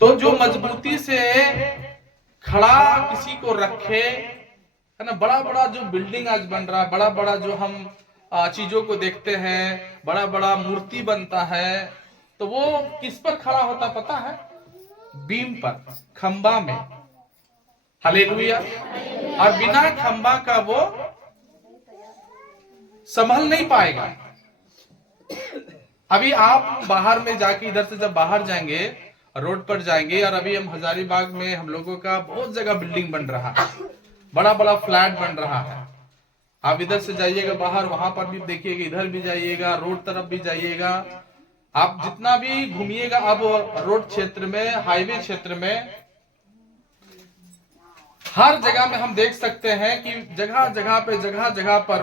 तो जो मजबूती से खड़ा किसी को रखे, है ना, बड़ा बड़ा जो बिल्डिंग आज बन रहा है, बड़ा बड़ा जो हम चीजों को देखते हैं, बड़ा बड़ा मूर्ति बनता है, तो वो किस पर खड़ा होता पता है? बीम पर, खंबा में। हालेलुया। और बिना खंबा का वो संभल नहीं पाएगा। अभी आप बाहर में जाके, इधर से जब बाहर जाएंगे, रोड पर जाएंगे, और अभी हम हजारीबाग में हम लोगों का बहुत जगह बिल्डिंग बन रहा है, बड़ा बड़ा फ्लैट बन रहा है। आप इधर से जाइएगा बाहर, वहां पर भी देखिएगा, इधर भी जाइएगा, रोड तरफ भी जाइएगा, आप जितना भी घूमिएगा, अब रोड क्षेत्र में, हाईवे क्षेत्र में, हर जगह में हम देख सकते हैं कि जगह जगह पर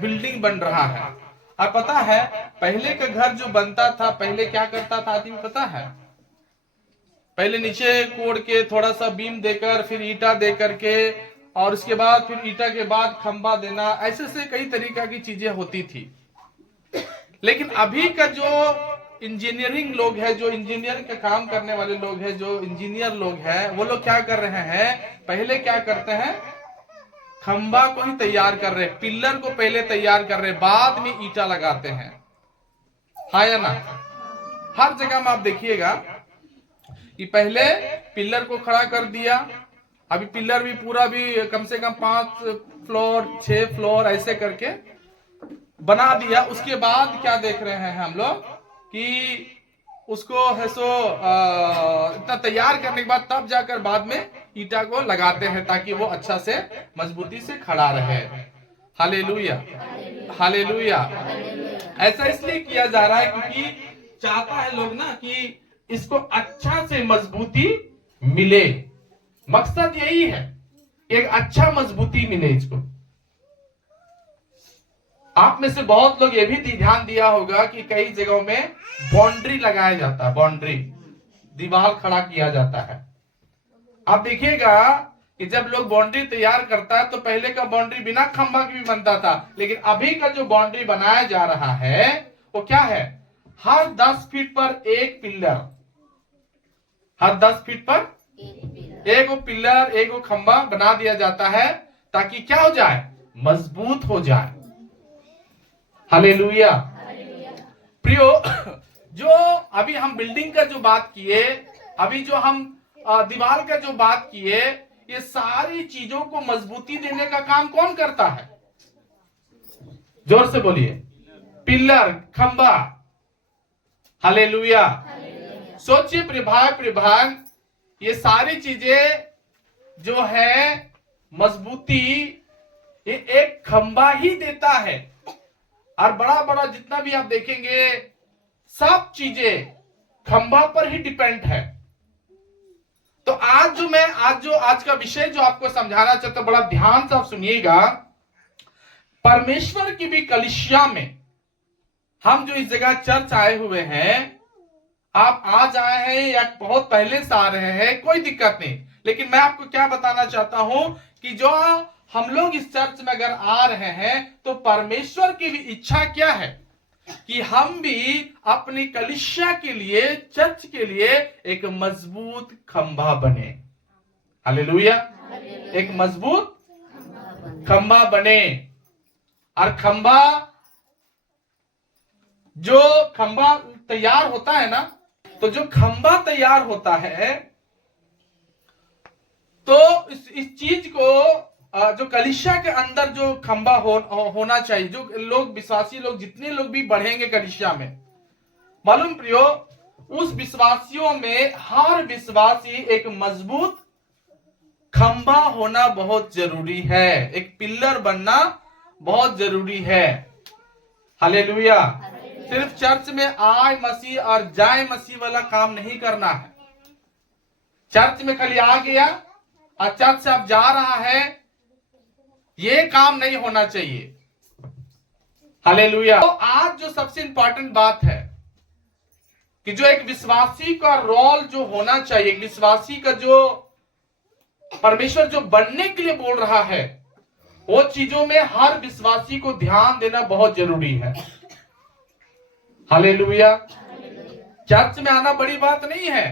बिल्डिंग बन रहा है। और पता है पहले का घर जो बनता था, पहले क्या करता था आदमी पता है? पहले नीचे कोड़ के थोड़ा सा बीम देकर, फिर ईटा दे करके, और उसके बाद फिर ईटा के बाद खंबा देना, ऐसे से कई तरीका की चीजें होती थी। लेकिन अभी का जो इंजीनियरिंग लोग है, जो इंजीनियर का काम करने वाले लोग हैं, जो इंजीनियर लोग हैं, वो लोग क्या कर रहे हैं? पहले क्या करते हैं? खंबा को ही तैयार कर रहे हैं, पिलर को पहले तैयार कर रहे हैं, बाद में ईटा लगाते हैं। हाँ या ना? हर जगह में आप देखिएगा कि पहले पिलर को खड़ा कर दिया, अभी पिलर भी पूरा भी कम से कम 5 फ्लोर 6 फ्लोर ऐसे करके बना दिया। उसके बाद क्या देख रहे हैं हम लोग कि उसको है सो इतना तैयार करने के बाद तब जाकर बाद में ईटा को लगाते हैं, ताकि वो अच्छा से मजबूती से खड़ा रहे। Hallelujah, hallelujah. ऐसा इसलिए किया जा रहा है क्योंकि चाहता है लोग ना कि इसको अच्छा से मजबूती मिले। मकसद यही है, एक अच्छा मजबूती मिले इसको। आप में से बहुत लोग ये भी ध्यान दिया होगा कि कई जगहों में बाउंड्री लगाया जाता है, बाउंड्री, दीवार खड़ा किया जाता है। आप देखिएगा कि जब लोग बाउंड्री तैयार करता है तो पहले का बाउंड्री बिना खंभा के भी बनता था, लेकिन अभी का जो बाउंड्री बनाया जा रहा है वो क्या है? हर 10 फीट पर एक पिलर, हर 10 फीट पर एक पिलर, एक खंभा बना दिया जाता है, ताकि क्या हो जाए? मजबूत हो जाए। हालेलुया। प्रियो, जो अभी हम बिल्डिंग का जो बात किए, अभी जो हम दीवार का जो बात किए, ये सारी चीजों को मजबूती देने का काम कौन करता है? जोर से बोलिए। पिलर, खंबा। हालेलुया। सोचिए प्रिभाग, ये सारी चीजें जो है मजबूती, ये एक खंबा ही देता है। और बड़ा बड़ा जितना भी आप देखेंगे, सब चीजें खंबा पर ही डिपेंड है। तो आज का विषय जो आपको समझाना चाहता हूं, बड़ा ध्यान से आप सुनिएगा। परमेश्वर की भी कलीसिया में हम जो इस जगह चर्च आए हुए हैं, आप आज आए हैं या बहुत पहले से आ रहे हैं, कोई दिक्कत नहीं, लेकिन मैं आपको क्या बताना चाहता हूं कि जो हम लोग इस चर्च में अगर आ रहे हैं तो परमेश्वर की भी इच्छा क्या है कि हम भी अपनी कलीसिया के लिए, चर्च के लिए एक मजबूत खंभा बने। हालेलुया। एक मजबूत खंभा बने। और खंभा, जो खंभा तैयार होता है ना, तो जो खंभा तैयार होता है, तो इस चीज को जो कलीसिया के अंदर जो खंभा होना चाहिए, जो लोग, विश्वासी लोग, जितने लोग भी बढ़ेंगे कलीसिया में, मालूम प्रियो, उस विश्वासियों में हर विश्वासी एक मजबूत खंभा होना बहुत जरूरी है, एक पिलर बनना बहुत जरूरी है। हालेलुया। सिर्फ चर्च में आए मसीह और जाए मसीह वाला काम नहीं करना है। चर्च में खाली आ गया और चर्च से अब जा रहा है, ये काम नहीं होना चाहिए। हालेलुया। तो आज जो सबसे इंपॉर्टेंट बात है कि जो एक विश्वासी का रोल जो होना चाहिए, एक विश्वासी का जो परमेश्वर जो बनने के लिए बोल रहा है, वो चीजों में हर विश्वासी को ध्यान देना बहुत जरूरी है। हालेलुया। चर्च में आना बड़ी बात नहीं है,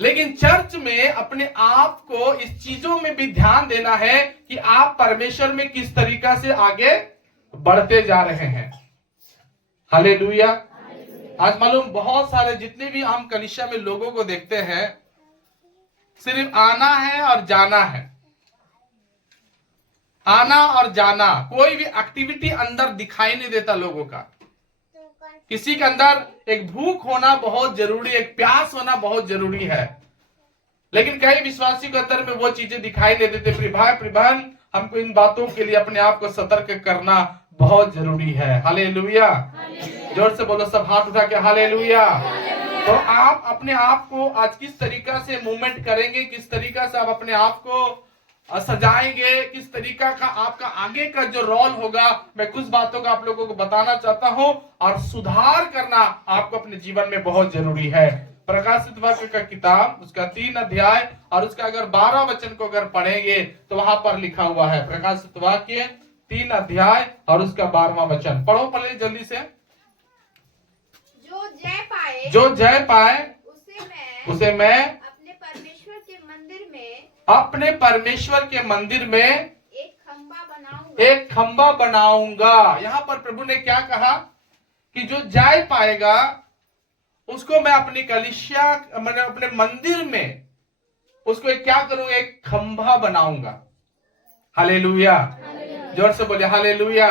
लेकिन चर्च में अपने आप को इस चीजों में भी ध्यान देना है कि आप परमेश्वर में किस तरीका से आगे बढ़ते जा रहे हैं। हालेलुया। आज मालूम बहुत सारे जितने भी हम कलीसिया में लोगों को देखते हैं, सिर्फ आना है और जाना है, आना और जाना, कोई भी एक्टिविटी अंदर दिखाई नहीं देता लोगों का। किसी के अंदर एक भूख होना बहुत जरूरी, एक प्यास होना बहुत जरूरी है, लेकिन कई विश्वासी के अंदर में वो चीजें दिखाई नहीं देते। प्रिभान हमको इन बातों के लिए अपने आप को सतर्क करना बहुत जरूरी है। हालेलुया। जोर से बोलो सब, हाथ उठा के हालेलुया। तो आप अपने आप को आज किस तरीका से मूवमेंट करेंगे, किस तरीका से आप अपने आप को सजाएंगे, किस तरीका का आपका आगे का जो रोल होगा, मैं कुछ बातों का आप लोगों को बताना चाहता हूं। और सुधार करना आपको अपने जीवन में बहुत जरूरी है। प्रकाशित वाक्य का किताब उसका 3 अध्याय और उसका अगर 12 वचन को अगर पढ़ेंगे तो वहां पर लिखा हुआ है, प्रकाशित वाक्य 3 अध्याय और उसका 12वां वचन। पढ़ो पढ़े जल्दी से। जो जय पाए उसे मैं अपने परमेश्वर के मंदिर में एक खंबा बनाऊंगा। यहाँ पर प्रभु ने क्या कहा कि जो जय पाएगा उसको मैं अपनी कलीसिया, मैंने अपने मंदिर में उसको क्या करूंगा, एक खंबा बनाऊंगा। हालेलुया। जोर से बोलिए हालेलुया।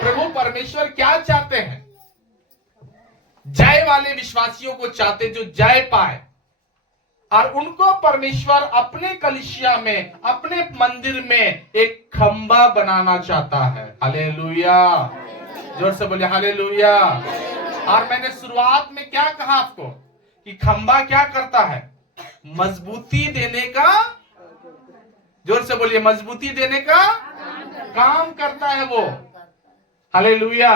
प्रभु परमेश्वर क्या चाहते हैं? जय वाले विश्वासियों को चाहते जो जय पाए, और उनको परमेश्वर अपने कलीसिया में, अपने मंदिर में एक खंबा बनाना चाहता है। हालेलुया। जोर से बोलिए हालेलुया। और मैंने शुरुआत में क्या कहा आपको कि खंबा क्या करता है? मजबूती देने का, जोर से बोलिए, मजबूती देने का काम करता है वो। हालेलुया।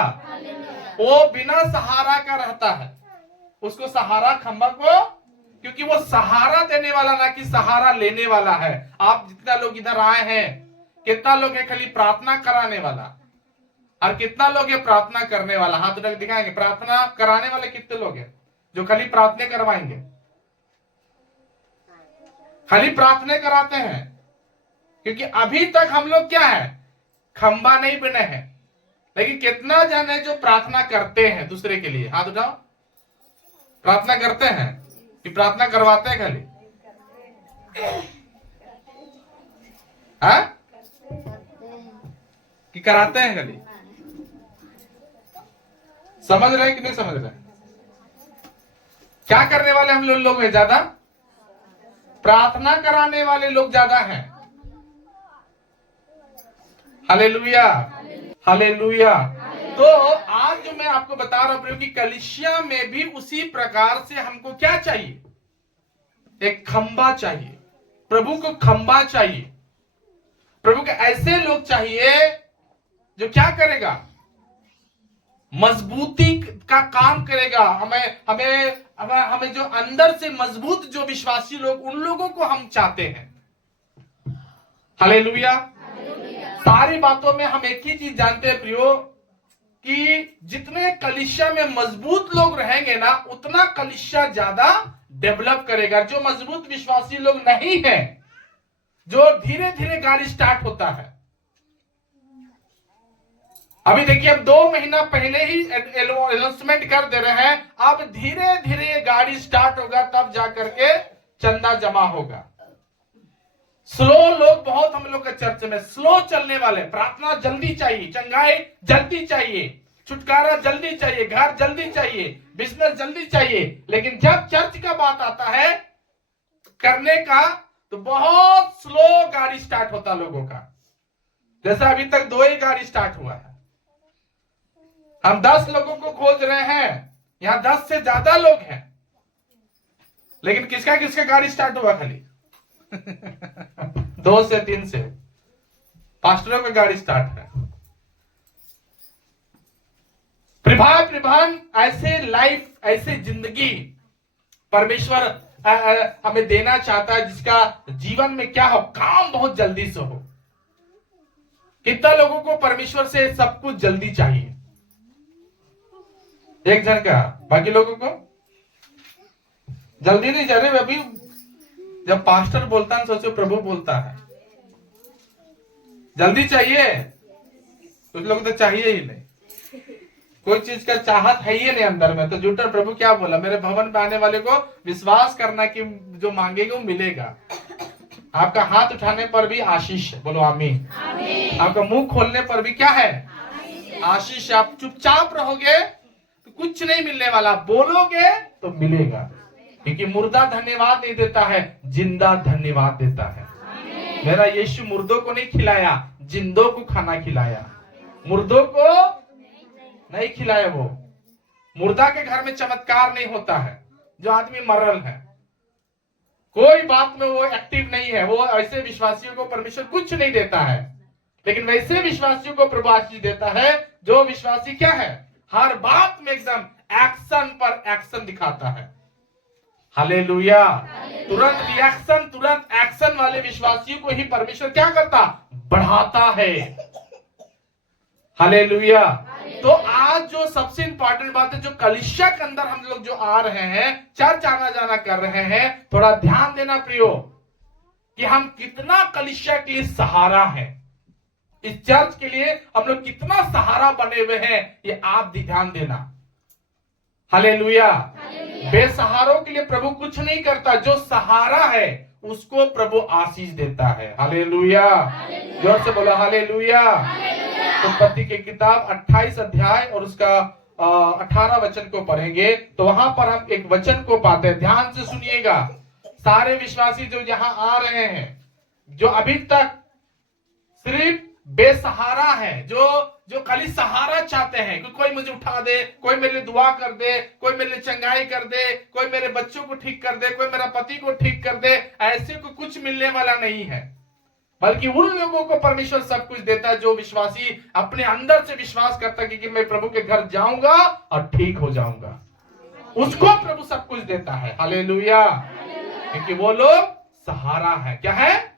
वो बिना सहारा का रहता है, उसको सहारा खंबा को, क्योंकि वो सहारा देने वाला ना कि सहारा लेने वाला है। आप जितना लोग इधर आए हैं, कितना लोग है खाली प्रार्थना कराने वाला और कितना लोग है प्रार्थना करने वाला? हाथ उठा के दिखाएंगे। प्रार्थना कराने वाले कितने लोग हैं जो खाली प्रार्थना करवाएंगे? खाली प्रार्थना कराते हैं, क्योंकि अभी तक हम लोग क्या है, खंबा नहीं बने हैं। लेकिन कितना जन है जो प्रार्थना करते हैं दूसरे के लिए? हाथ उठाओ। प्रार्थना करते हैं कि प्रार्थना करवाते हैं खाली? हाँ? कि कराते हैं खाली? समझ रहे हैं कि नहीं समझ रहे? क्या करने वाले हम लोग हैं ज्यादा? प्रार्थना कराने वाले लोग ज्यादा हैं। हालेलुया। हालेलुया। तो आज जो मैं आपको बता रहा हूं कि कलीसिया में भी उसी प्रकार से हमको क्या चाहिए? एक खंबा चाहिए। प्रभु को खंबा चाहिए। प्रभु के ऐसे लोग चाहिए जो क्या करेगा? मजबूती का काम करेगा। हमें जो अंदर से मजबूत जो विश्वासी लोग, उन लोगों को हम चाहते हैं। हालेलुया। सारी बातों में हम एक ही चीज जानते हैं प्रियो, कि जितने कलीसिया में मजबूत लोग रहेंगे ना, उतना कलीसिया ज्यादा डेवलप करेगा। जो मजबूत विश्वासी लोग नहीं है, जो धीरे धीरे गाड़ी स्टार्ट होता है। अभी देखिए, अब 2 महीना पहले ही अनाउंसमेंट कर दे रहे हैं, अब धीरे धीरे गाड़ी स्टार्ट होगा, तब जाकर के चंदा जमा होगा। स्लो लोग बहुत हम लोग के चर्च में स्लो चलने वाले। प्रार्थना जल्दी चाहिए, चंगाई जल्दी चाहिए, छुटकारा जल्दी चाहिए, घर जल्दी चाहिए, बिजनेस जल्दी चाहिए। लेकिन जब चर्च का बात आता है करने का, तो बहुत स्लो गाड़ी स्टार्ट होता लोगों का। जैसा अभी तक 2 ही गाड़ी स्टार्ट हुआ है। हम 10 लोगों को खोज रहे हैं, यहां 10 से ज्यादा लोग हैं, लेकिन किसका किसका गाड़ी स्टार्ट हुआ? खाली 2 से 3 से पास्टरों की गाड़ी स्टार्ट है। प्रभान ऐसे लाइफ, ऐसे जिंदगी परमेश्वर हमें देना चाहता है, जिसका जीवन में क्या हो, काम बहुत जल्दी से हो। कितना लोगों को परमेश्वर से सब कुछ जल्दी चाहिए? एक जन का, बाकी लोगों को जल्दी नहीं चाहिए। अभी जब पास्टर बोलता है सोचो प्रभु बोलता है। जल्दी चाहिए, कुछ लोग तो चाहिए ही नहीं, कोई चीज का चाहत है ही नहीं अंदर में। तो झूठा प्रभु क्या बोला, मेरे भवन में आने वाले को विश्वास करना कि जो मांगेगा वो मिलेगा। आपका हाथ उठाने पर भी आशीष है, बोलो आमीन। आपका मुंह खोलने पर भी क्या है, आशीष। आप चुपचाप रहोगे तो कुछ नहीं मिलने वाला, बोलोगे तो मिलेगा। क्योंकि मुर्दा धन्यवाद नहीं देता है, जिंदा धन्यवाद देता है। मेरा यीशु मुर्दों को नहीं खिलाया, जिंदों को खाना खिलाया। मुर्दों को नहीं खिलाया। वो मुर्दा के घर में चमत्कार नहीं होता है। जो आदमी मरल है, कोई बात में वो एक्टिव नहीं है, वो ऐसे विश्वासियों को परमेश्वर कुछ नहीं देता है। लेकिन वैसे विश्वासियों को प्रभु आशीष देता है जो विश्वासी क्या है, हर बात में एकदम एक्शन पर एक्शन दिखाता है। हालेलुया। तुरंत रिएक्शन, तुरंत एक्शन वाले विश्वासियों को ही परमेश्वर क्या करता, बढ़ाता है। हालेलुया। तो आज जो सबसे इंपॉर्टेंट बात है, जो कलीसिया के अंदर हम लोग जो आ रहे हैं, चर्च आना जाना कर रहे हैं, थोड़ा ध्यान देना प्रियो कि हम कितना कलीसिया के लिए सहारा है। इस चर्च के लिए हम लोग कितना सहारा बने हुए हैं, ये आप ध्यान देना। हालेलुया। बेसहारों के लिए प्रभु कुछ नहीं करता, जो सहारा है उसको प्रभु आशीष देता है। हालेलुया। जोर से बोलो हालेलुया। उत्पत्ति की किताब 28 अध्याय और उसका 18 वचन को पढ़ेंगे तो वहां पर हम एक वचन को पाते हैं। ध्यान से सुनिएगा सारे विश्वासी जो यहाँ आ रहे हैं, जो अभी तक सिर्फ बेसहारा है, जो खाली सहारा चाहते हैं कि कोई मुझे उठा दे, कोई मेरे लिए दुआ कर दे, कोई मेरे लिए चंगाई कर दे, कोई मेरे बच्चों को ठीक कर दे, कोई मेरा पति को ठीक कर दे, ऐसे को कुछ मिलने वाला नहीं है। बल्कि उन लोगों को परमेश्वर सब कुछ देता है जो विश्वासी अपने अंदर से विश्वास करता है कि मैं प्रभु के घर जाऊंगा और ठीक हो जाऊंगा, उसको प्रभु सब कुछ देता है। हालेलुया। क्योंकि वो लोग सहारा है। क्या है,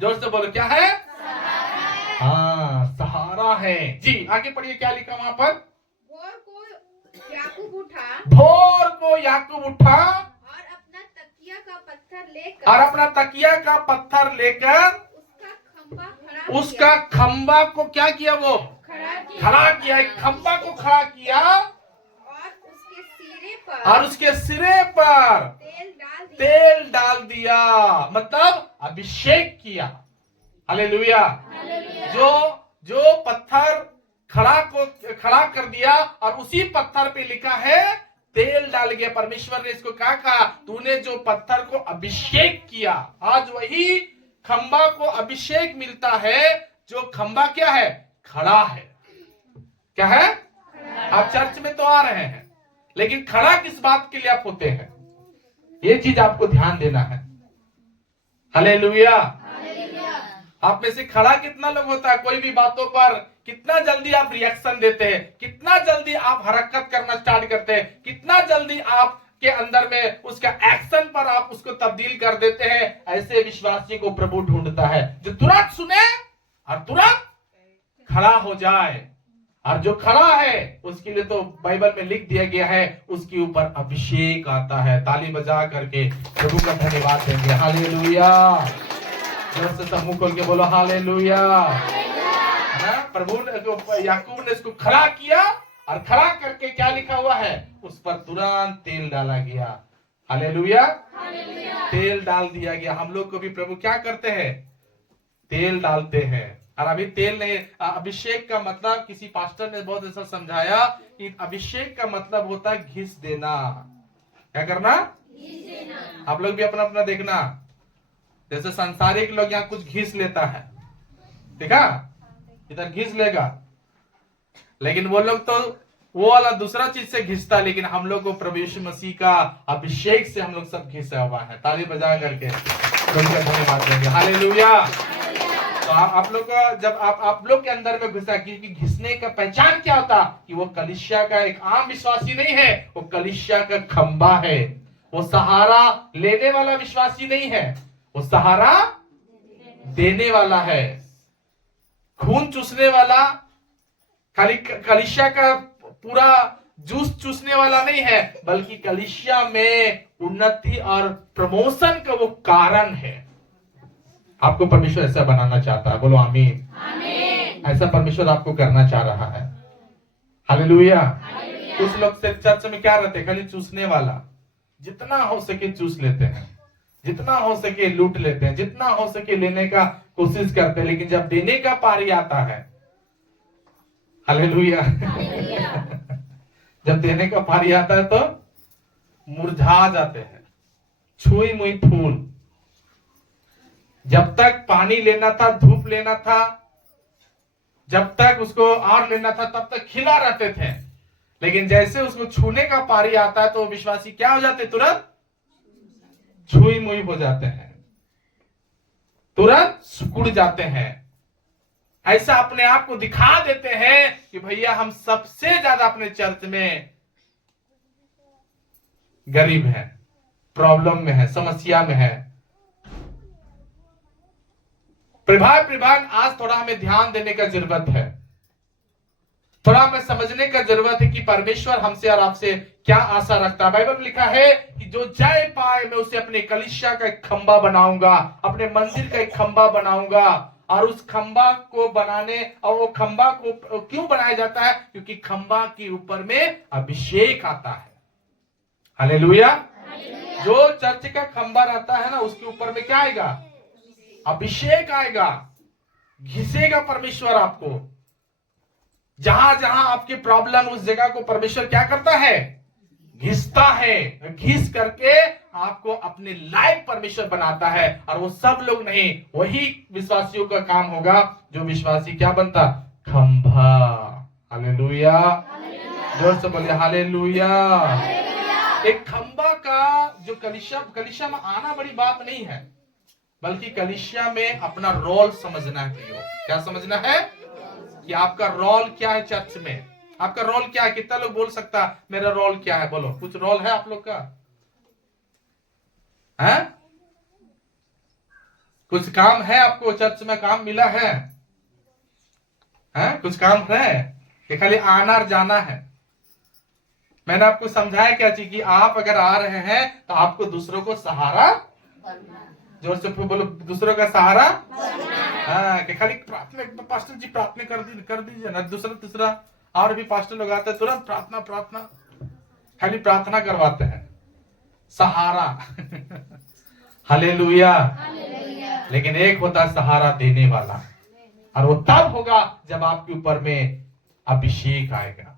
जोर से बोलो क्या है, हाँ सहारा है जी। आगे पढ़िए क्या लिखा वहां पर, भोर को याकूब उठा, भोर को याकूब उठा और अपना तकिया का पत्थर लेकर उसका खंबा को क्या किया, वो खड़ा किया, एक खंबा को खड़ा किया और उसके सिरे पर तेल डाल दिया, मतलब अभिषेक किया। हालेलुया। जो पत्थर खड़ा कर दिया और उसी पत्थर पे लिखा है तेल डाल गया। परमेश्वर ने इसको कहा तूने जो पत्थर को अभिषेक किया, आज वही खंबा को अभिषेक मिलता है। जो खंबा क्या है, खड़ा है। क्या है, आप चर्च में तो आ रहे हैं लेकिन खड़ा किस बात के लिए आप होते हैं, ये चीज आपको ध्यान देना है। हालेलुया। आप में से खड़ा कितना लोग होता है, कोई भी बातों पर कितना जल्दी आप रिएक्शन देते हैं, कितना जल्दी आप हरकत करना स्टार्ट करते हैं, कितना जल्दी आपके अंदर में उसका एक्शन पर आप उसको तब्दील कर देते हैं। ऐसे विश्वासी को प्रभु ढूंढता है जो तुरंत सुने और तुरंत खड़ा हो जाए। और जो खड़ा है उसके लिए तो बाइबल में लिख दिया गया है, उसके ऊपर अभिषेक आता है। ताली बजा करके प्रभु का धन्यवाद देंगे। हालेलुया। जोर से सब मुंह खोल के बोलो हालेलुया। प्रभु ने, याकूब ने इसको खड़ा किया और खड़ा करके क्या लिखा हुआ है, उस पर तुरंत तेल डाला गया। हालेलुया। तेल डाल दिया गया। हम लोग को भी प्रभु क्या करते हैं, तेल डालते हैं। और अभी तेल नहीं, अभिषेक का मतलब किसी पास्टर ने बहुत ऐसा समझाया कि अभिषेक का मतलब होता है घिस देना। क्या करना, घिस देना। आप लोग भी अपना अपना देखना, जैसे संसारिक लोग यहाँ कुछ घिस लेता है, ठीक है, इधर घिस लेगा, लेकिन वो लोग तो वो वाला दूसरा चीज से घिसता, लेकिन हम लोग को प्रभु यीशु मसीह का अभिषेक से हम लोग सब घिसा हुआ है। ताली बजा करके धन्यवाद देंगे। हालेलुया। तो आप लोग का जब आप लोग के अंदर में घुसा, क्योंकि घिसने का पहचान क्या होता कि वो कलीसिया का एक आम विश्वासी नहीं है, वो कलीसिया का खंबा है। वो सहारा लेने वाला विश्वासी नहीं है, वो सहारा देने वाला है। खून चूसने वाला, खाली कलीसिया का पूरा जूस चूसने वाला नहीं है, बल्कि कलीसिया में उन्नति और प्रमोशन का वो कारण है। आपको परमेश्वर ऐसा बनाना चाहता है, बोलो आमीन। आमीन। ऐसा परमेश्वर आपको करना चाह रहा है। हालेलुया। कुछ लोग सिर्फ चर्च में क्या रहते हैं, खाली चूसने वाला, जितना हो सके चूस लेते हैं, जितना हो सके लूट लेते हैं, जितना हो सके लेने का कोशिश करते हैं, लेकिन जब देने का पारी आता है, हालेलुया, जब देने का पारी आता है तो मुरझा जाते हैं, छुई मुई फूल। जब तक पानी लेना था, धूप लेना था, जब तक उसको और लेना था, तब तक खिला रहते थे, लेकिन जैसे उसको छूने का पारी आता है तो विश्वासी क्या हो जाते, तुरंत छुई मुई हो जाते हैं, तुरंत सिकुड़ जाते हैं। ऐसा अपने आप को दिखा देते हैं कि भैया हम सबसे ज्यादा अपने चर्च में गरीब हैं, प्रॉब्लम में है, समस्या में है। प्रभाग आज थोड़ा हमें ध्यान देने का जरूरत है, थोड़ा हमें समझने का जरूरत है कि परमेश्वर हमसे और आपसे क्या आशा रखता है। बाइबल में लिखा है कि जो जय पाए मैं उसे अपने कलीसिया का एक खंबा बनाऊंगा, अपने मंदिर का एक खंबा बनाऊंगा। और उस खंबा को बनाने, और वो खंबा को क्यों बनाया जाता है, क्योंकि खंबा के ऊपर में अभिषेक आता है। हालेलुया। जो चर्च का खंबा रहता है ना, उसके ऊपर में क्या आएगा, अभिषेक आएगा, घिसेगा परमेश्वर आपको। जहां जहां आपकी प्रॉब्लम, उस जगह को परमेश्वर क्या करता है, घिसता है, घिस करके आपको अपने लायक परमेश्वर बनाता है। और वो सब लोग नहीं, वही विश्वासियों का काम होगा जो विश्वासी क्या बनता, खंभा। हालेलुया, जोर से बोलिए हालेलुया। एक खंभा का जो कलीसिया में आना बड़ी बात नहीं है, बल्कि कलीसिया में अपना रोल समझना है। क्या समझना है कि आपका रोल क्या है चर्च में, आपका रोल क्या है। कितना लोग बोल सकता मेरा रोल क्या है, बोलो कुछ रोल है आप लोग का, है कुछ काम है आपको, चर्च में काम मिला है, कुछ काम है कि खाली आना और जाना है। मैंने आपको समझाया क्या चीज कि आप अगर आ रहे हैं तो आपको दूसरों को सहारा, जोर से बोलो, दूसरों का सहारा, हाँ, कि खाली प्रार्थना, पास्टर जी प्रार्थना कर दीजिए ना, दूसरा तीसरा और भी पास्टर लोग आते हैं, तुरंत प्रार्थना प्रार्थना, खाली प्रार्थना करवाते हैं, सहारा। हालेलुया। लेकिन एक होता है सहारा देने वाला, और वो तब होगा जब आपके ऊपर में अभिषेक आएगा।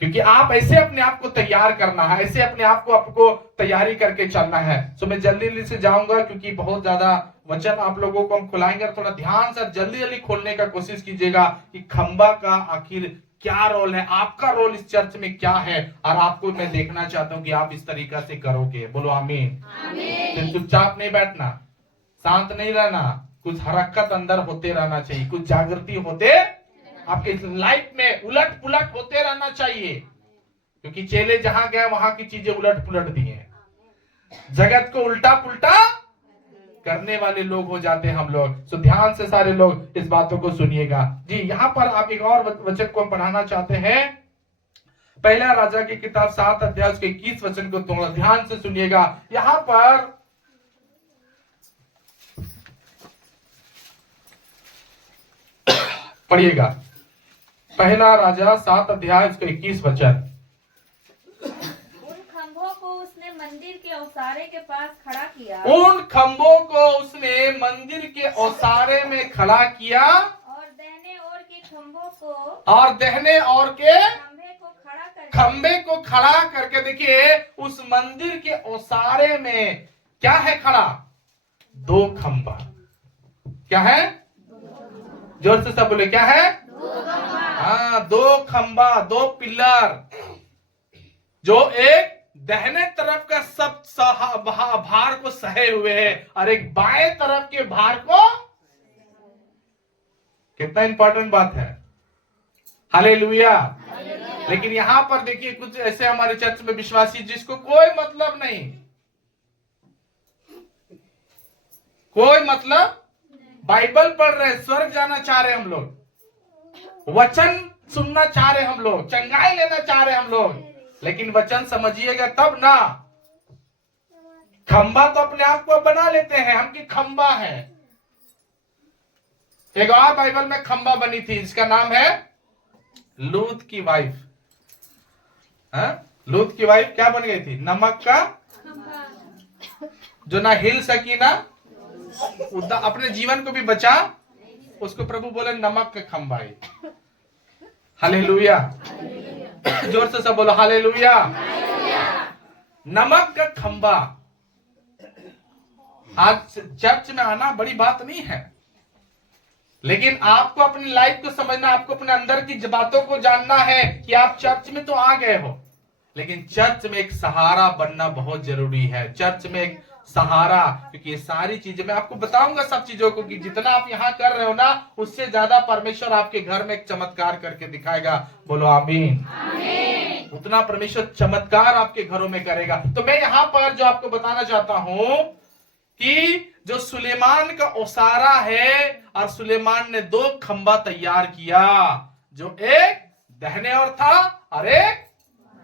क्योंकि आप ऐसे अपने आप को तैयार करना है, ऐसे अपने आप को आपको तैयारी करके चलना है। सो मैं जल्दी से जाऊंगा, क्योंकि बहुत ज्यादा वचन आप लोगों को हम खुलाएंगे, और थोड़ा ध्यान से जल्दी खोलने का कोशिश कीजिएगा कि खंबा का आखिर क्या रोल है, आपका रोल इस चर्च में क्या है। और आपको मैं देखना चाहता हूँ कि आप इस तरीका से करोगे, बोलो आमीन। सिर्फ चुपचाप नहीं बैठना, शांत नहीं रहना, कुछ हरकत अंदर होते रहना चाहिए, कुछ जागृति होते आपके लाइफ में उलट पुलट होते रहना चाहिए। क्योंकि चेले जहां गए वहां की चीजें उलट पुलट दी हैं, जगत को उल्टा पुल्टा करने वाले लोग हो जाते हैं हम लोग। सो ध्यान से सारे लोग इस बातों को सुनिएगा जी। यहाँ पर आप एक और वचन को हम पढ़ाना चाहते हैं, पहला राजा की किताब 7 अध्याय उसके 21 वचन को थोड़ा ध्यान से सुनिएगा। यहाँ पर पढ़िएगा, पहला राजा 7 अध्याय उसका 21 वचन। उन खंभों को उसने मंदिर के ओसारे के पास खड़ा किया, उन खंभों को उसने मंदिर के ओसारे में खड़ा किया, और दाहिने ओर के खंभों को, और दाहिने ओर के खंभे को खड़ा करके देखिए उस मंदिर के ओसारे में क्या है खड़ा, 2 खंभा। क्या है, जोर से सब बोले, क्या है, हाँ 2 खंभा, 2 पिलर, जो एक दाहिने तरफ का सब भार को सहे हुए है, और एक बाएं तरफ के भार को। कितना इंपॉर्टेंट बात है, हालेलुया। लेकिन यहां पर देखिए कुछ ऐसे हमारे चर्च में विश्वासी जिसको कोई मतलब नहीं, कोई मतलब, बाइबल पढ़ रहे, स्वर्ग जाना चाह रहे हम लोग, वचन सुनना चाह रहे हम लोग, चंगाई लेना चाह रहे हम लोग, लेकिन वचन समझिएगा तब ना, खंबा तो अपने आप को बना लेते हैं हम कि खंबा है। एक और बाइबल में खंबा बनी थी जिसका नाम है लूत की वाइफ। लूत की वाइफ क्या बन गई थी? नमक का जो ना हिल सकी ना अपने जीवन को भी बचा, उसको प्रभु बोले नमक का खंबा है। हालेलुया, जोर से सब बोलो हालेलुया। नमक का खंबा। आज चर्च में आना बड़ी बात नहीं है, लेकिन आपको अपनी लाइफ को समझना, आपको अपने अंदर की बातों को जानना है कि आप चर्च में तो आ गए हो, लेकिन चर्च में एक सहारा बनना बहुत जरूरी है। चर्च में एक सहारा, क्योंकि ये सारी चीजें मैं आपको बताऊंगा सब चीजों को, कि जितना आप यहाँ कर रहे हो ना उससे ज्यादा परमेश्वर आपके घर में एक चमत्कार करके दिखाएगा। बोलो आमीन। उतना परमेश्वर चमत्कार आपके घरों में करेगा। तो मैं यहाँ पर जो आपको बताना चाहता हूं कि जो सुलेमान का ओसारा है, और सुलेमान ने 2 खंबा तैयार किया, जो एक दाहिने ओर था और एक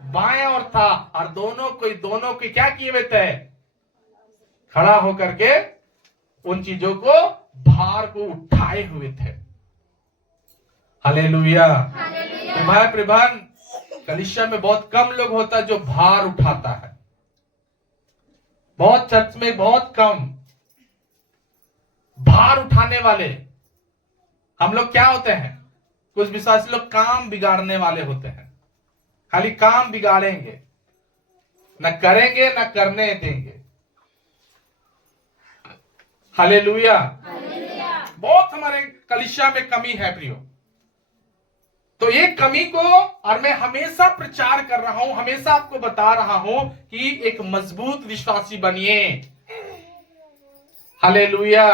बाएं ओर था, और दोनों को क्या किए हुए थे? खड़ा होकर के उन चीजों को, भार को उठाए हुए थे। हालेलुया। प्रभान कलीसिया में बहुत कम लोग होता है जो भार उठाता है, बहुत चर्च में बहुत कम भार उठाने वाले। हम लोग क्या होते हैं? कुछ विश्वासी लोग काम बिगाड़ने वाले होते हैं, खाली काम बिगाड़ेंगे, न करेंगे न करने देंगे। हालेलुया। बहुत हमारे कलीसिया में कमी है प्रियो। तो ये कमी को, और मैं हमेशा प्रचार कर रहा हूं, हमेशा आपको बता रहा हूं कि एक मजबूत विश्वासी बनिए। हालेलुया,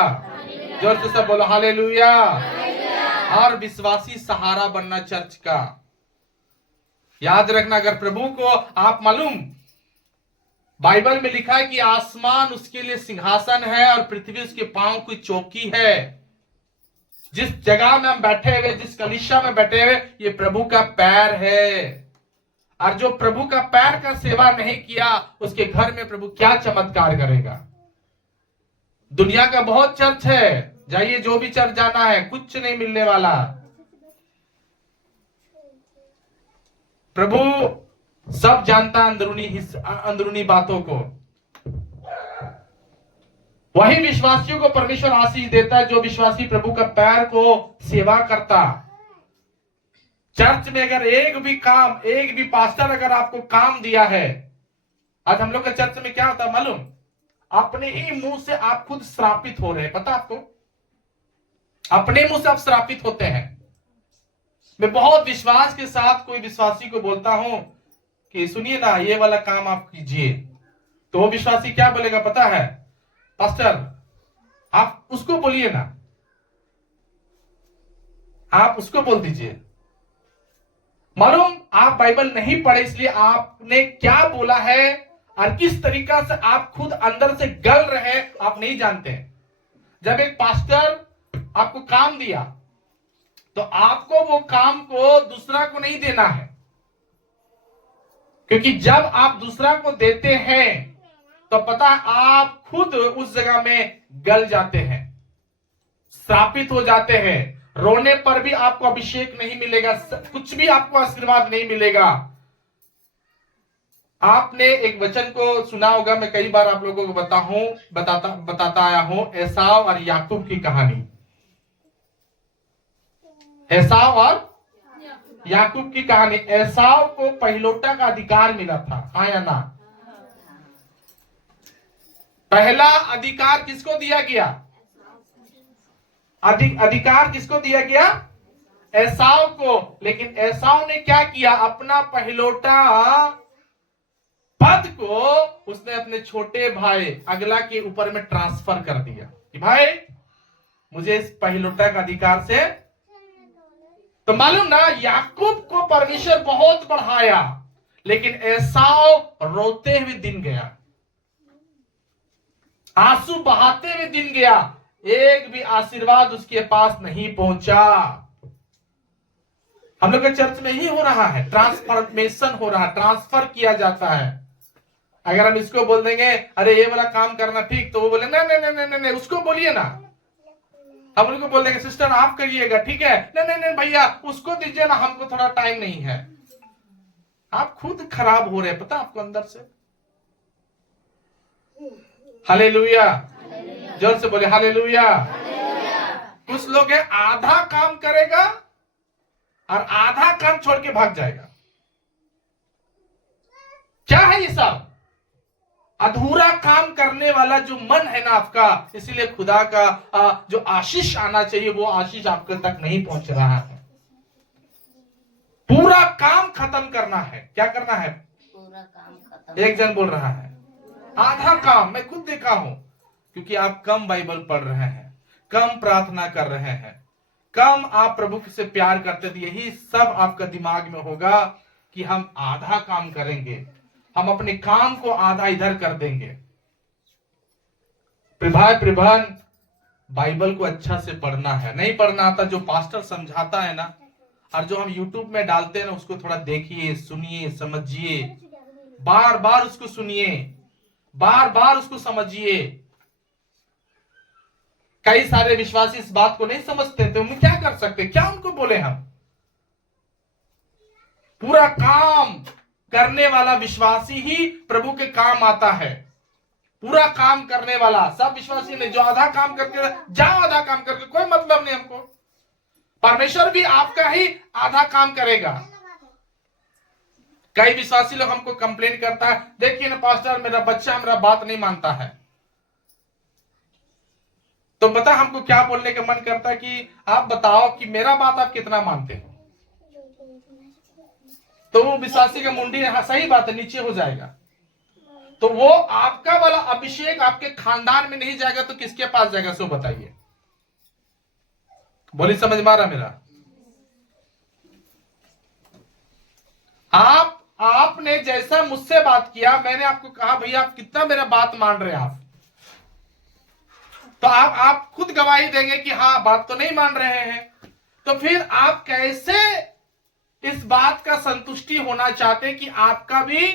जोर से सब बोलो हालेलुया। और विश्वासी सहारा बनना चर्च का। याद रखना, अगर प्रभु को आप मालूम, बाइबल में लिखा है कि आसमान उसके लिए सिंहासन है और पृथ्वी उसके पांव की चौकी है। जिस जगह में हम बैठे हुए, जिस कलीसिया में बैठे हुए, ये प्रभु का पैर है। और जो प्रभु का पैर का सेवा नहीं किया, उसके घर में प्रभु क्या चमत्कार करेगा? दुनिया का बहुत चर्च है, जाइए जो भी चर्च जाना है, कुछ नहीं मिलने वाला। प्रभु सब जानता है अंदरूनी बातों को। वही विश्वासियों को परमेश्वर आशीष देता है जो विश्वासी प्रभु का पैर को सेवा करता। चर्च में अगर एक भी पास्टर अगर आपको काम दिया है, आज हम लोग के चर्च में क्या होता है मालूम? अपने ही मुंह से आप खुद श्रापित हो रहे हैं, पता आपको? अपने मुंह से आप श्रापित होते हैं। मैं बहुत विश्वास के साथ कोई विश्वासी को बोलता हूं कि सुनिए ना, ये वाला काम आप कीजिए, तो वो विश्वासी क्या बोलेगा पता है? पास्टर आप उसको बोलिए ना, आप उसको बोल दीजिए। मालूम, आप बाइबल नहीं पढ़े, इसलिए आपने क्या बोला है और किस तरीका से आप खुद अंदर से गल रहे आप नहीं जानते। जब एक पास्टर आपको काम दिया, तो आपको वो काम को दूसरा को नहीं देना है, क्योंकि जब आप दूसरा को देते हैं तो पता है आप खुद उस जगह में गल जाते हैं, श्रापित हो जाते हैं। रोने पर भी आपको अभिषेक नहीं मिलेगा, कुछ भी आपको आशीर्वाद नहीं मिलेगा। आपने एक वचन को सुना होगा, मैं कई बार आप लोगों को बताता आया हूं, एसाव और याकूब की कहानी। एसाव और याकूब की कहानी। एसाव को पहिलौठा का अधिकार मिला था, हाँ या ना? पहला अधिकार किसको दिया गया? अधिकार किसको दिया गया? एसाव को। लेकिन एसाव ने क्या किया? अपना पहिलौठा पद को उसने अपने छोटे भाई अगला के ऊपर में ट्रांसफर कर दिया कि भाई मुझे इस पहिलौठा का अधिकार से। तो मालूम ना, याकूब को परमेश्वर बहुत बढ़ाया, लेकिन एसाव रोते हुए दिन गया, आंसू बहाते हुए दिन गया, एक भी आशीर्वाद उसके पास नहीं पहुंचा। हम लोग के चर्च में ही हो रहा है, ट्रांसफॉर्मेशन हो रहा है, ट्रांसफर किया जाता है। अगर हम इसको बोल देंगे अरे ये वाला काम करना ठीक, तो वो बोले नहीं नहीं नहीं नहीं नहीं, उसको बोलिए ना। हम उनको बोल देंगे सिस्टर आप करिएगा, ठीक है, नहीं नहीं नहीं भैया उसको दीजिए ना, हमको थोड़ा टाइम नहीं है। आप खुद खराब हो रहे हैं, पता आपको अंदर से। हालेलुया, जोर से बोले हालेलुया। कुछ लोग है आधा काम करेगा और आधा काम छोड़ के भाग जाएगा। क्या है ये सब? अधूरा काम करने वाला जो मन है ना आपका, इसीलिए खुदा का जो आशीष आना चाहिए वो आशीष आपके तक नहीं पहुंच रहा है। पूरा काम खत्म करना है। क्या करना है? पूरा काम खत्म। एक जन बोल रहा है आधा काम। मैं खुद देखा हूं, क्योंकि आप कम बाइबल पढ़ रहे हैं, कम प्रार्थना कर रहे हैं, कम आप प्रभु से प्यार करते थे। यही सब आपका दिमाग में होगा कि हम आधा काम करेंगे, हम अपने काम को आधा इधर कर देंगे। प्रभान बाइबल को अच्छा से पढ़ना है। नहीं पढ़ना आता, जो पास्टर समझाता है ना, और जो हम यूट्यूब में डालते हैं ना, उसको थोड़ा देखिए, सुनिए, समझिए, बार बार उसको सुनिए, बार बार उसको समझिए। कई सारे विश्वासी इस बात को नहीं समझते, तो हम क्या कर सकते? क्या उनको बोले हम? पूरा काम करने वाला विश्वासी ही प्रभु के काम आता है। पूरा काम करने वाला सब विश्वासी नहीं। जो आधा काम करके जाओ, आधा काम करके कोई मतलब नहीं हमको। परमेश्वर भी आपका ही आधा काम करेगा। कई विश्वासी लोग हमको कंप्लेन करता है, देखिए ना पास्टर मेरा बच्चा मेरा बात नहीं मानता है। तो बता हमको क्या बोलने का मन करता है कि आप बताओ कि मेरा बात आप कितना मानते हो। तो वो विश्वासी का मुंडी सही बात है नीचे हो जाएगा। तो वो आपका वाला अभिषेक आपके खानदान में नहीं जाएगा तो किसके पास जाएगा? सो बताइए, बोली समझ मारा मेरा? आपने जैसा मुझसे बात किया, मैंने आपको कहा भैया आप कितना मेरा बात मान रहे हैं आप, तो आप खुद गवाही देंगे कि हाँ बात तो नहीं मान रहे हैं। तो फिर आप कैसे इस बात का संतुष्टि होना चाहते हैं कि आपका भी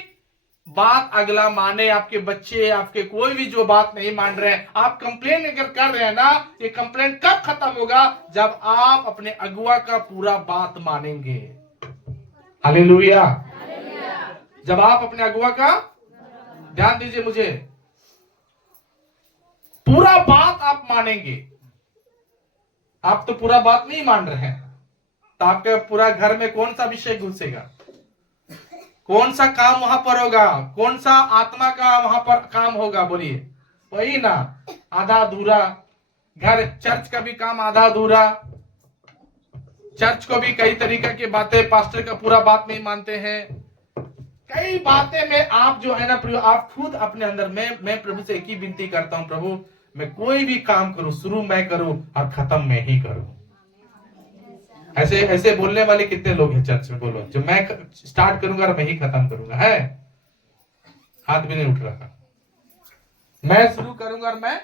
बात अगला माने? आपके बच्चे, आपके कोई भी जो बात नहीं मान रहे हैं, आप कंप्लेन अगर कर रहे हैं ना, ये कंप्लेन कब खत्म होगा? जब आप अपने अगुआ का पूरा बात मानेंगे। हालेलुया। जब आप अपने अगुआ का, ध्यान दीजिए मुझे, पूरा बात आप मानेंगे। आप तो पूरा बात नहीं मान रहे हैं, तो आपके पूरा घर में कौन सा अभिषेक घुसेगा? कौन सा काम वहां पर होगा? कौन सा आत्मा का वहां पर काम होगा? बोलिए, वही ना, आधा अधूरा। घर चर्च का भी काम आधा अधूरा। चर्च को भी कई तरीके की बातें, पास्टर का पूरा बात नहीं मानते हैं। कई बातें में आप जो है ना, आप खुद अपने अंदर में, मैं प्रभु से एक ही विनती करता हूं, प्रभु मैं कोई भी काम करूं, शुरू मैं करूं और खत्म मैं ही करूं। ऐसे ऐसे बोलने वाले कितने लोग हैं चर्च में? बोलो, जो मैं स्टार्ट करूंगा और मैं ही खत्म करूंगा। है? हाथ भी नहीं उठ रहा। मैं शुरू करूंगा और मैं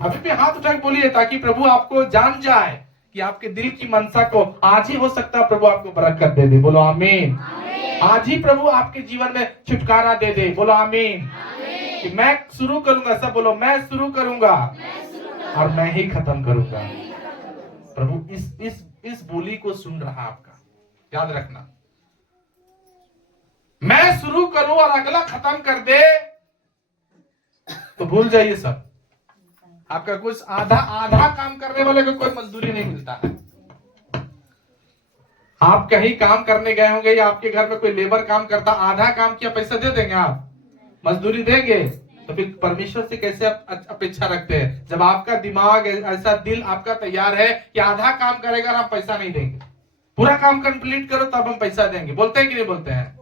अभी भी हाथ उठा के बोलिए, ताकि प्रभु आपको जान जाए कि आपके दिल की मनसा को। आज ही हो सकता है प्रभु आपको बरकत दे दे। बोलो आमीन। आज ही प्रभु आपके जीवन में छुटकारा दे दे। बोलो आमीन। कि मैं शुरू करूंगा, सब बोलो, मैं शुरू करूंगा और मैं ही खत्म करूंगा। प्रभु इस बोली को सुन रहा आपका, याद रखना। मैं शुरू करूं और अगला खत्म कर दे तो भूल जाइए सब। आपका कुछ आधा काम करने वाले को कोई मजदूरी नहीं मिलता है। आप कहीं काम करने गए होंगे या आपके घर में कोई लेबर काम करता, आधा काम किया, पैसा दे देंगे आप? मजदूरी देंगे? तो फिर परमेश्वर से कैसे अपेक्षा रखते हैं? जब आपका दिमाग ऐसा, दिल आपका तैयार है कि आधा काम करेगा हम पैसा नहीं देंगे, पूरा काम कंप्लीट करो तब हम पैसा देंगे, बोलते हैं कि नहीं बोलते हैं?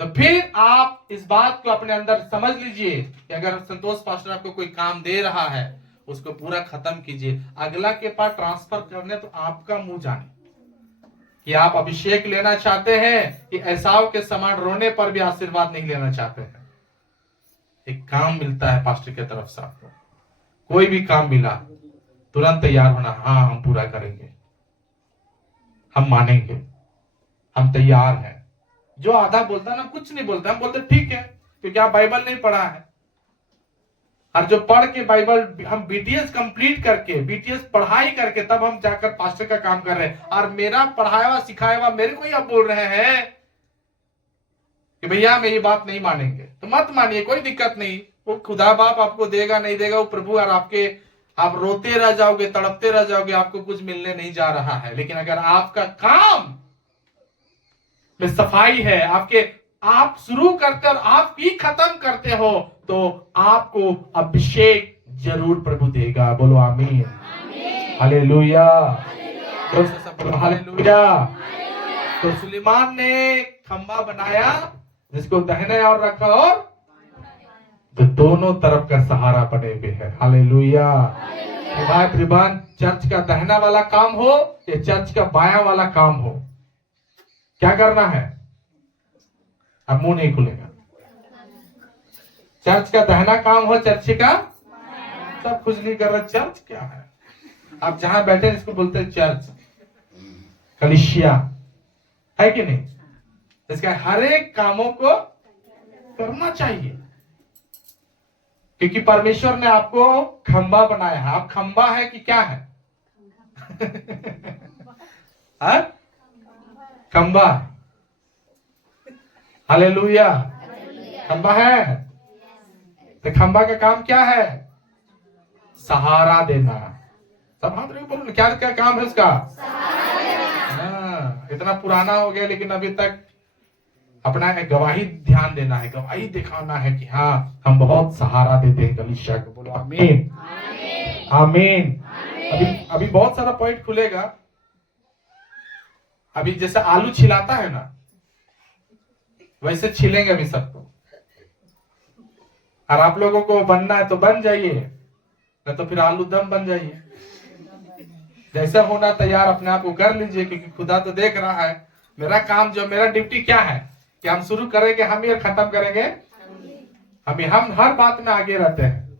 तो फिर आप इस बात को अपने अंदर समझ लीजिए कि अगर संतोष पास्टर आपको कोई काम दे रहा है, उसको पूरा खत्म कीजिए। अगला के पास ट्रांसफर करने तो आपका मुंह जाने कि आप अभिषेक लेना चाहते हैं कि एसाव के समान रोने पर भी आशीर्वाद नहीं लेना चाहते हैं। एक काम मिलता है पास्टर की तरफ से, आपको कोई भी काम मिला तुरंत तैयार होना। हाँ हम पूरा करेंगे, हम मानेंगे, हम तैयार हैं। जो आधा बोलता है ना, कुछ नहीं बोलता, हम बोलते ठीक है, क्योंकि आप बाइबल नहीं पढ़ा है। और जो पढ़ के बाइबल हम बीटीएस कंप्लीट करके, बीटीएस पढ़ाई करके तब हम जाकर पास्टर का काम कर रहे हैं, और मेरा पढ़ाया हुआ सिखाया हुआ मेरे को ही आप बोल रहे हैं कि भैया मैं ये बात नहीं मानेंगे, तो मत मानिए, कोई दिक्कत नहीं। वो खुदा बाप आपको देगा नहीं देगा वो प्रभु, और आप रोते रह जाओगे, तड़पते रह जाओगे, आपको कुछ मिलने नहीं जा रहा है। लेकिन अगर आपका काम में सफाई है, आप शुरू करते और आप ही खत्म करते हो, तो आपको अभिषेक जरूर प्रभु देगा। बोलो आमीन, हालेलुया, हालेलुया। तो सुलेमान ने खंबा बनाया जिसको दाहिने और रखा, और जो दोनों तरफ का सहारा बने हुए है। हालेलुया। भाई प्रिबान, चर्च का दाहिना वाला काम हो या चर्च का बायां वाला काम हो, क्या करना है? अब मुंह नहीं खुलेगा। चर्च का दाहिना काम हो, चर्च का सब खुजली कर रहा। चर्च क्या है? आप जहां बैठे इसको बोलते हैं चर्च, कलीसिया, है कि नहीं? इसका हर एक कामों को करना चाहिए, क्योंकि परमेश्वर ने आपको खंबा बनाया है। आप खंबा है कि क्या है? खंबा। हालेलुया, खंबा है। तो खंबा का काम क्या है? सहारा देना। सब हाथ रखो, बोलो क्या क्या काम है उसका? हाँ, इतना पुराना हो गया लेकिन अभी तक अपना गवाही ध्यान देना है, गवाही दिखाना है कि हाँ हम बहुत सहारा देते हैं कलीसिया को। बोलो आमीन, आमीन। अभी बहुत सारा पॉइंट खुलेगा। अभी जैसे आलू छिलाता है ना, वैसे छिलेंगे अभी सबको। और आप लोगों को बनना है तो बन जाइए, नहीं तो फिर आलू दम बन जाइए। जैसे होना तैयार अपने आप को कर लीजिए, क्योंकि खुदा तो देख रहा है। मेरा काम, जो मेरा ड्यूटी क्या है कि हम शुरू करेंगे हम ही और खत्म करेंगे हम हर बात में आगे रहते हैं।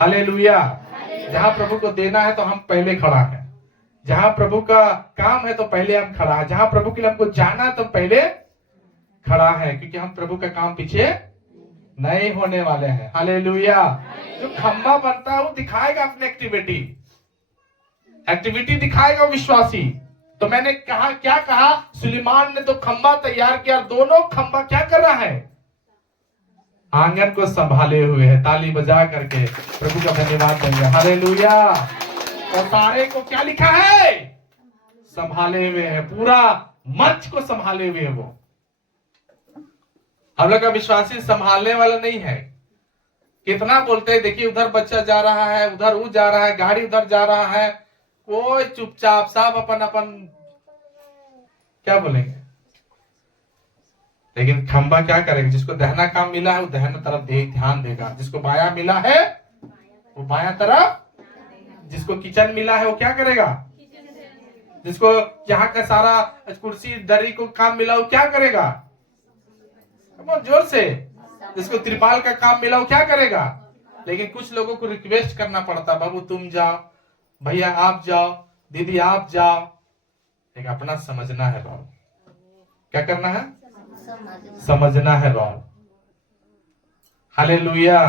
हालेलुया। जहां प्रभु को देना है तो हम पहले खड़ा है, जहां प्रभु का काम है तो पहले हम खड़ा है, जहां प्रभु के लिए हमको जाना है तो पहले खड़ा है, क्योंकि हम प्रभु का काम पीछे नहीं होने वाले हैं। हालेलुया। जो खंबा बनता है वो दिखाएगा अपनी एक्टिविटी दिखाएगा विश्वासी। तो मैंने कहा, क्या कहा? सुलेमान ने तो खंबा तैयार किया, दोनों खंबा क्या कर रहा है? आंगन को संभाले हुए है। ताली बजा करके प्रभु का धन्यवाद देंगे। हालेलुया। और सारे को क्या लिखा है? संभाले हुए है, पूरा मंच को संभाले हुए है। वो हम लोग का विश्वासी संभालने वाला नहीं है। कितना बोलते हैं, देखिए उधर बच्चा जा रहा है, उधर वो जा रहा है, गाड़ी उधर जा रहा है, कोई चुपचाप सब अपन अपन क्या बोलेंगे। लेकिन खंबा क्या करेगा? जिसको दहना काम मिला है वो दहना तरफ ध्यान देगा, जिसको बाया मिला है वो बाया तरफ, जिसको किचन मिला है वो क्या करेगा? जिसको यहाँ का सारा कुर्सी दरी को काम मिला वो क्या करेगा? बहुत जोर से। जिसको त्रिपाल का काम मिला वो क्या करेगा? लेकिन कुछ लोगों को रिक्वेस्ट करना पड़ता, बाबू तुम जाओ, भैया आप जाओ, दीदी आप जाओ। एक अपना समझना है रोल। क्या करना है? समझना है रोल। हालेलुया।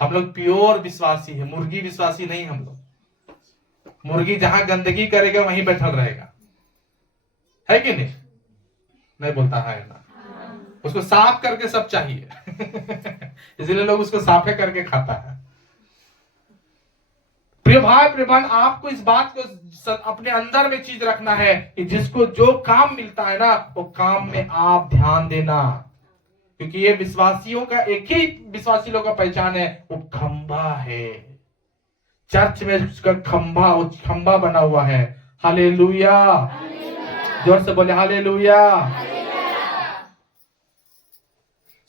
हम लोग प्योर विश्वासी है, मुर्गी विश्वासी नहीं। हम लोग मुर्गी जहां गंदगी करेगा वहीं बैठल रहेगा, है कि नहीं? नहीं बोलता है ना, उसको साफ करके सब चाहिए। इसलिए लोग उसको साफे करके खाता है। प्रिय भाई प्रिय बहन, आपको इस बात को अपने अंदर में चीज रखना है कि जिसको जो काम मिलता है ना, वो काम में आप ध्यान देना, क्योंकि ये विश्वासियों का एक ही विश्वासी लोगों का पहचान है, वो खंबा है। चर्च में उसका खंबा, वो खंबा बना हुआ है। हालेलुया। जोर से बोले हालेलुया।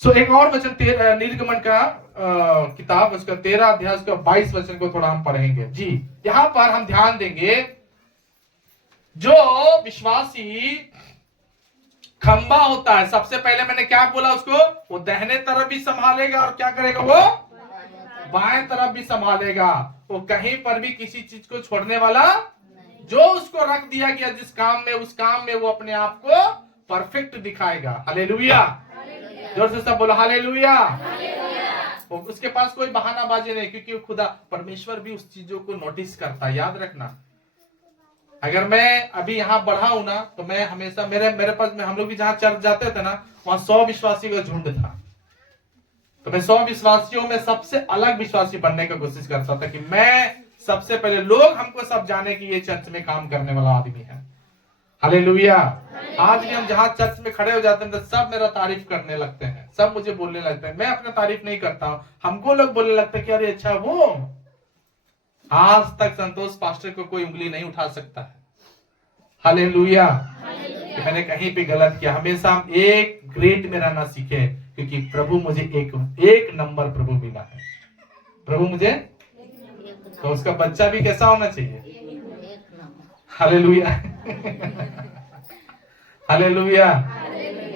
सो एक और वचन निर्गमन का किताब, उसका 13 अध्याय का 22 वचन को थोड़ा हम पढ़ेंगे जी। यहां पर हम ध्यान देंगे, जो विश्वासी खंबा होता है, सबसे पहले मैंने क्या बोला उसको? वो दाहिने तरफ भी संभालेगा और क्या करेगा? वो बाएं तरफ भी संभालेगा। वो कहीं पर भी किसी चीज को छोड़ने वाला, जो उसको रख दिया गया जिस काम में, उस काम में वो अपने आप को परफेक्ट दिखाएगा। हालेलुया। जोर से सब बोलो हालेलुया। उसके पास कोई बहानाबाजी नहीं, क्योंकि खुदा परमेश्वर भी उस चीजों को नोटिस करता है। याद रखना, अगर मैं अभी यहाँ बढ़ा हूं ना, तो मैं हमेशा मेरे पास में, हम लोग भी जहाँ चर्च जाते थे ना, वहां 100 विश्वासी का झुंड था। तो मैं 100 विश्वासियों में सबसे अलग विश्वासी बनने की कोशिश करता था कि मैं सबसे पहले, लोग हमको सब जाने कि ये चर्च में काम करने वाला आदमी है। हालेलुया। आज भी हम जहाँ चर्च में खड़े हो जाते हैं तो सब मेरा तारीफ करने लगते हैं, सब मुझे बोलने लगते हैं। मैं अपना तारीफ नहीं करता हूँ, हमको लोग बोलने लगते हैं कि अरे अच्छा वो। आज तक संतोष पास्टर को कोई उंगली नहीं उठा सकता है। हालेलुया। कि मैंने कहीं पे गलत किया। हमेशा हम एक ग्रेड में रहना सीखे, क्योंकि प्रभु मुझे एक नंबर प्रभु मिला है। प्रभु मुझे, तो उसका बच्चा भी कैसा होना चाहिए? हालेलुया। हालेलुया।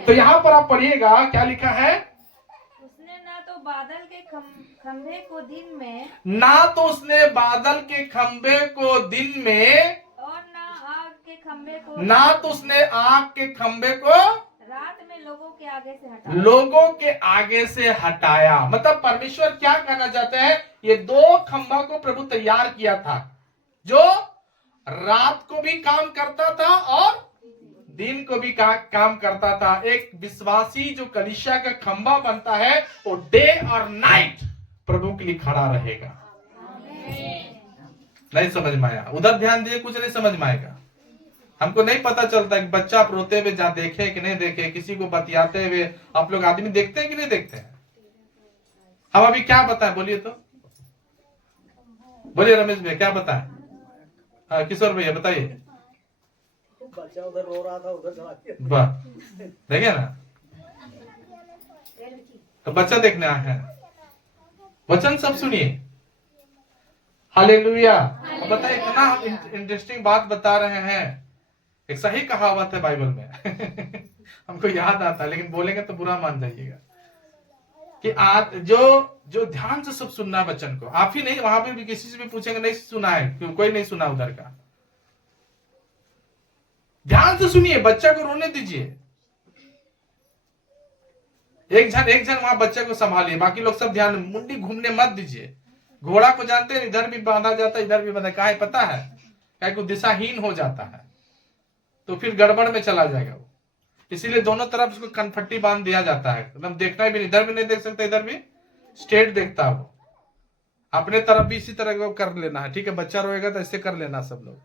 तो यहाँ पर आप पढ़िएगा क्या लिखा है। उसने ना तो बादल के खंभे को दिन में, ना तो उसने बादल के खंभे को दिन में, और ना आग के खंभे को, ना तो उसने आग के खंभे को रात में लोगों के आगे से हटाया। लोगों के आगे से हटाया। मतलब परमेश्वर क्या कहना चाहते हैं, ये 2 खंभा को प्रभु तैयार किया था, जो रात को भी काम करता था और दिन को भी काम करता था। एक विश्वासी जो कलीसिया का खंभा बनता है, वो डे और नाइट प्रभु के लिए खड़ा रहेगा। नहीं समझ में आया? उधर ध्यान दिए, कुछ नहीं समझ में आएगा। हमको नहीं पता चलता कि बच्चा आप रोते हुए जहाँ देखे कि नहीं देखे, किसी को बतियाते हुए आप लोग आदमी देखते हैं कि नहीं देखते हैं? हम अभी क्या बताएं, बोलिए तो, बोलिए रमेश भैया क्या बताएं? हाँ किशोर भैया बताइए। बच्चा उधर रो रहा था, उधर चला गया। वाह, देखे ना, तो बच्चा देखने आए हैं। वचन सब सुनिए। हालेलुया। बताइए, इतना हम इंटरेस्टिंग बात बता रहे हैं। एक सही कहावत है बाइबल में हमको याद आता है, लेकिन बोलेंगे तो बुरा मान जाइएगा, कि आज जो ध्यान से सब सुनना है वचन को। आप ही नहीं, वहां पे भी किसी से भी पूछेंगे नहीं सुना है, क्यों कोई नहीं सुना उधर का। ध्यान से सुनिए, बच्चा को रोने दीजिए। एक जन वहां बच्चे को संभालिए, बाकी लोग सब ध्यान, मुंडी घूमने मत दीजिए। घोड़ा को जानते हैं, इधर भी बांधा जाता है, इधर भी बांधा, काहे पता है? क्या दिशाहीन हो जाता है, तो फिर गड़बड़ में चला जाएगा वो। इसीलिए दोनों तरफ उसको कनफट्टी बांध दिया जाता है, एकदम देखना भी, इधर भी नहीं देख सकता, इधर भी स्ट्रेट देखता है वो। अपने तरफ भी इसी तरह को कर लेना है, ठीक है? बच्चा रोएगा तो ऐसे कर लेना सब लोग।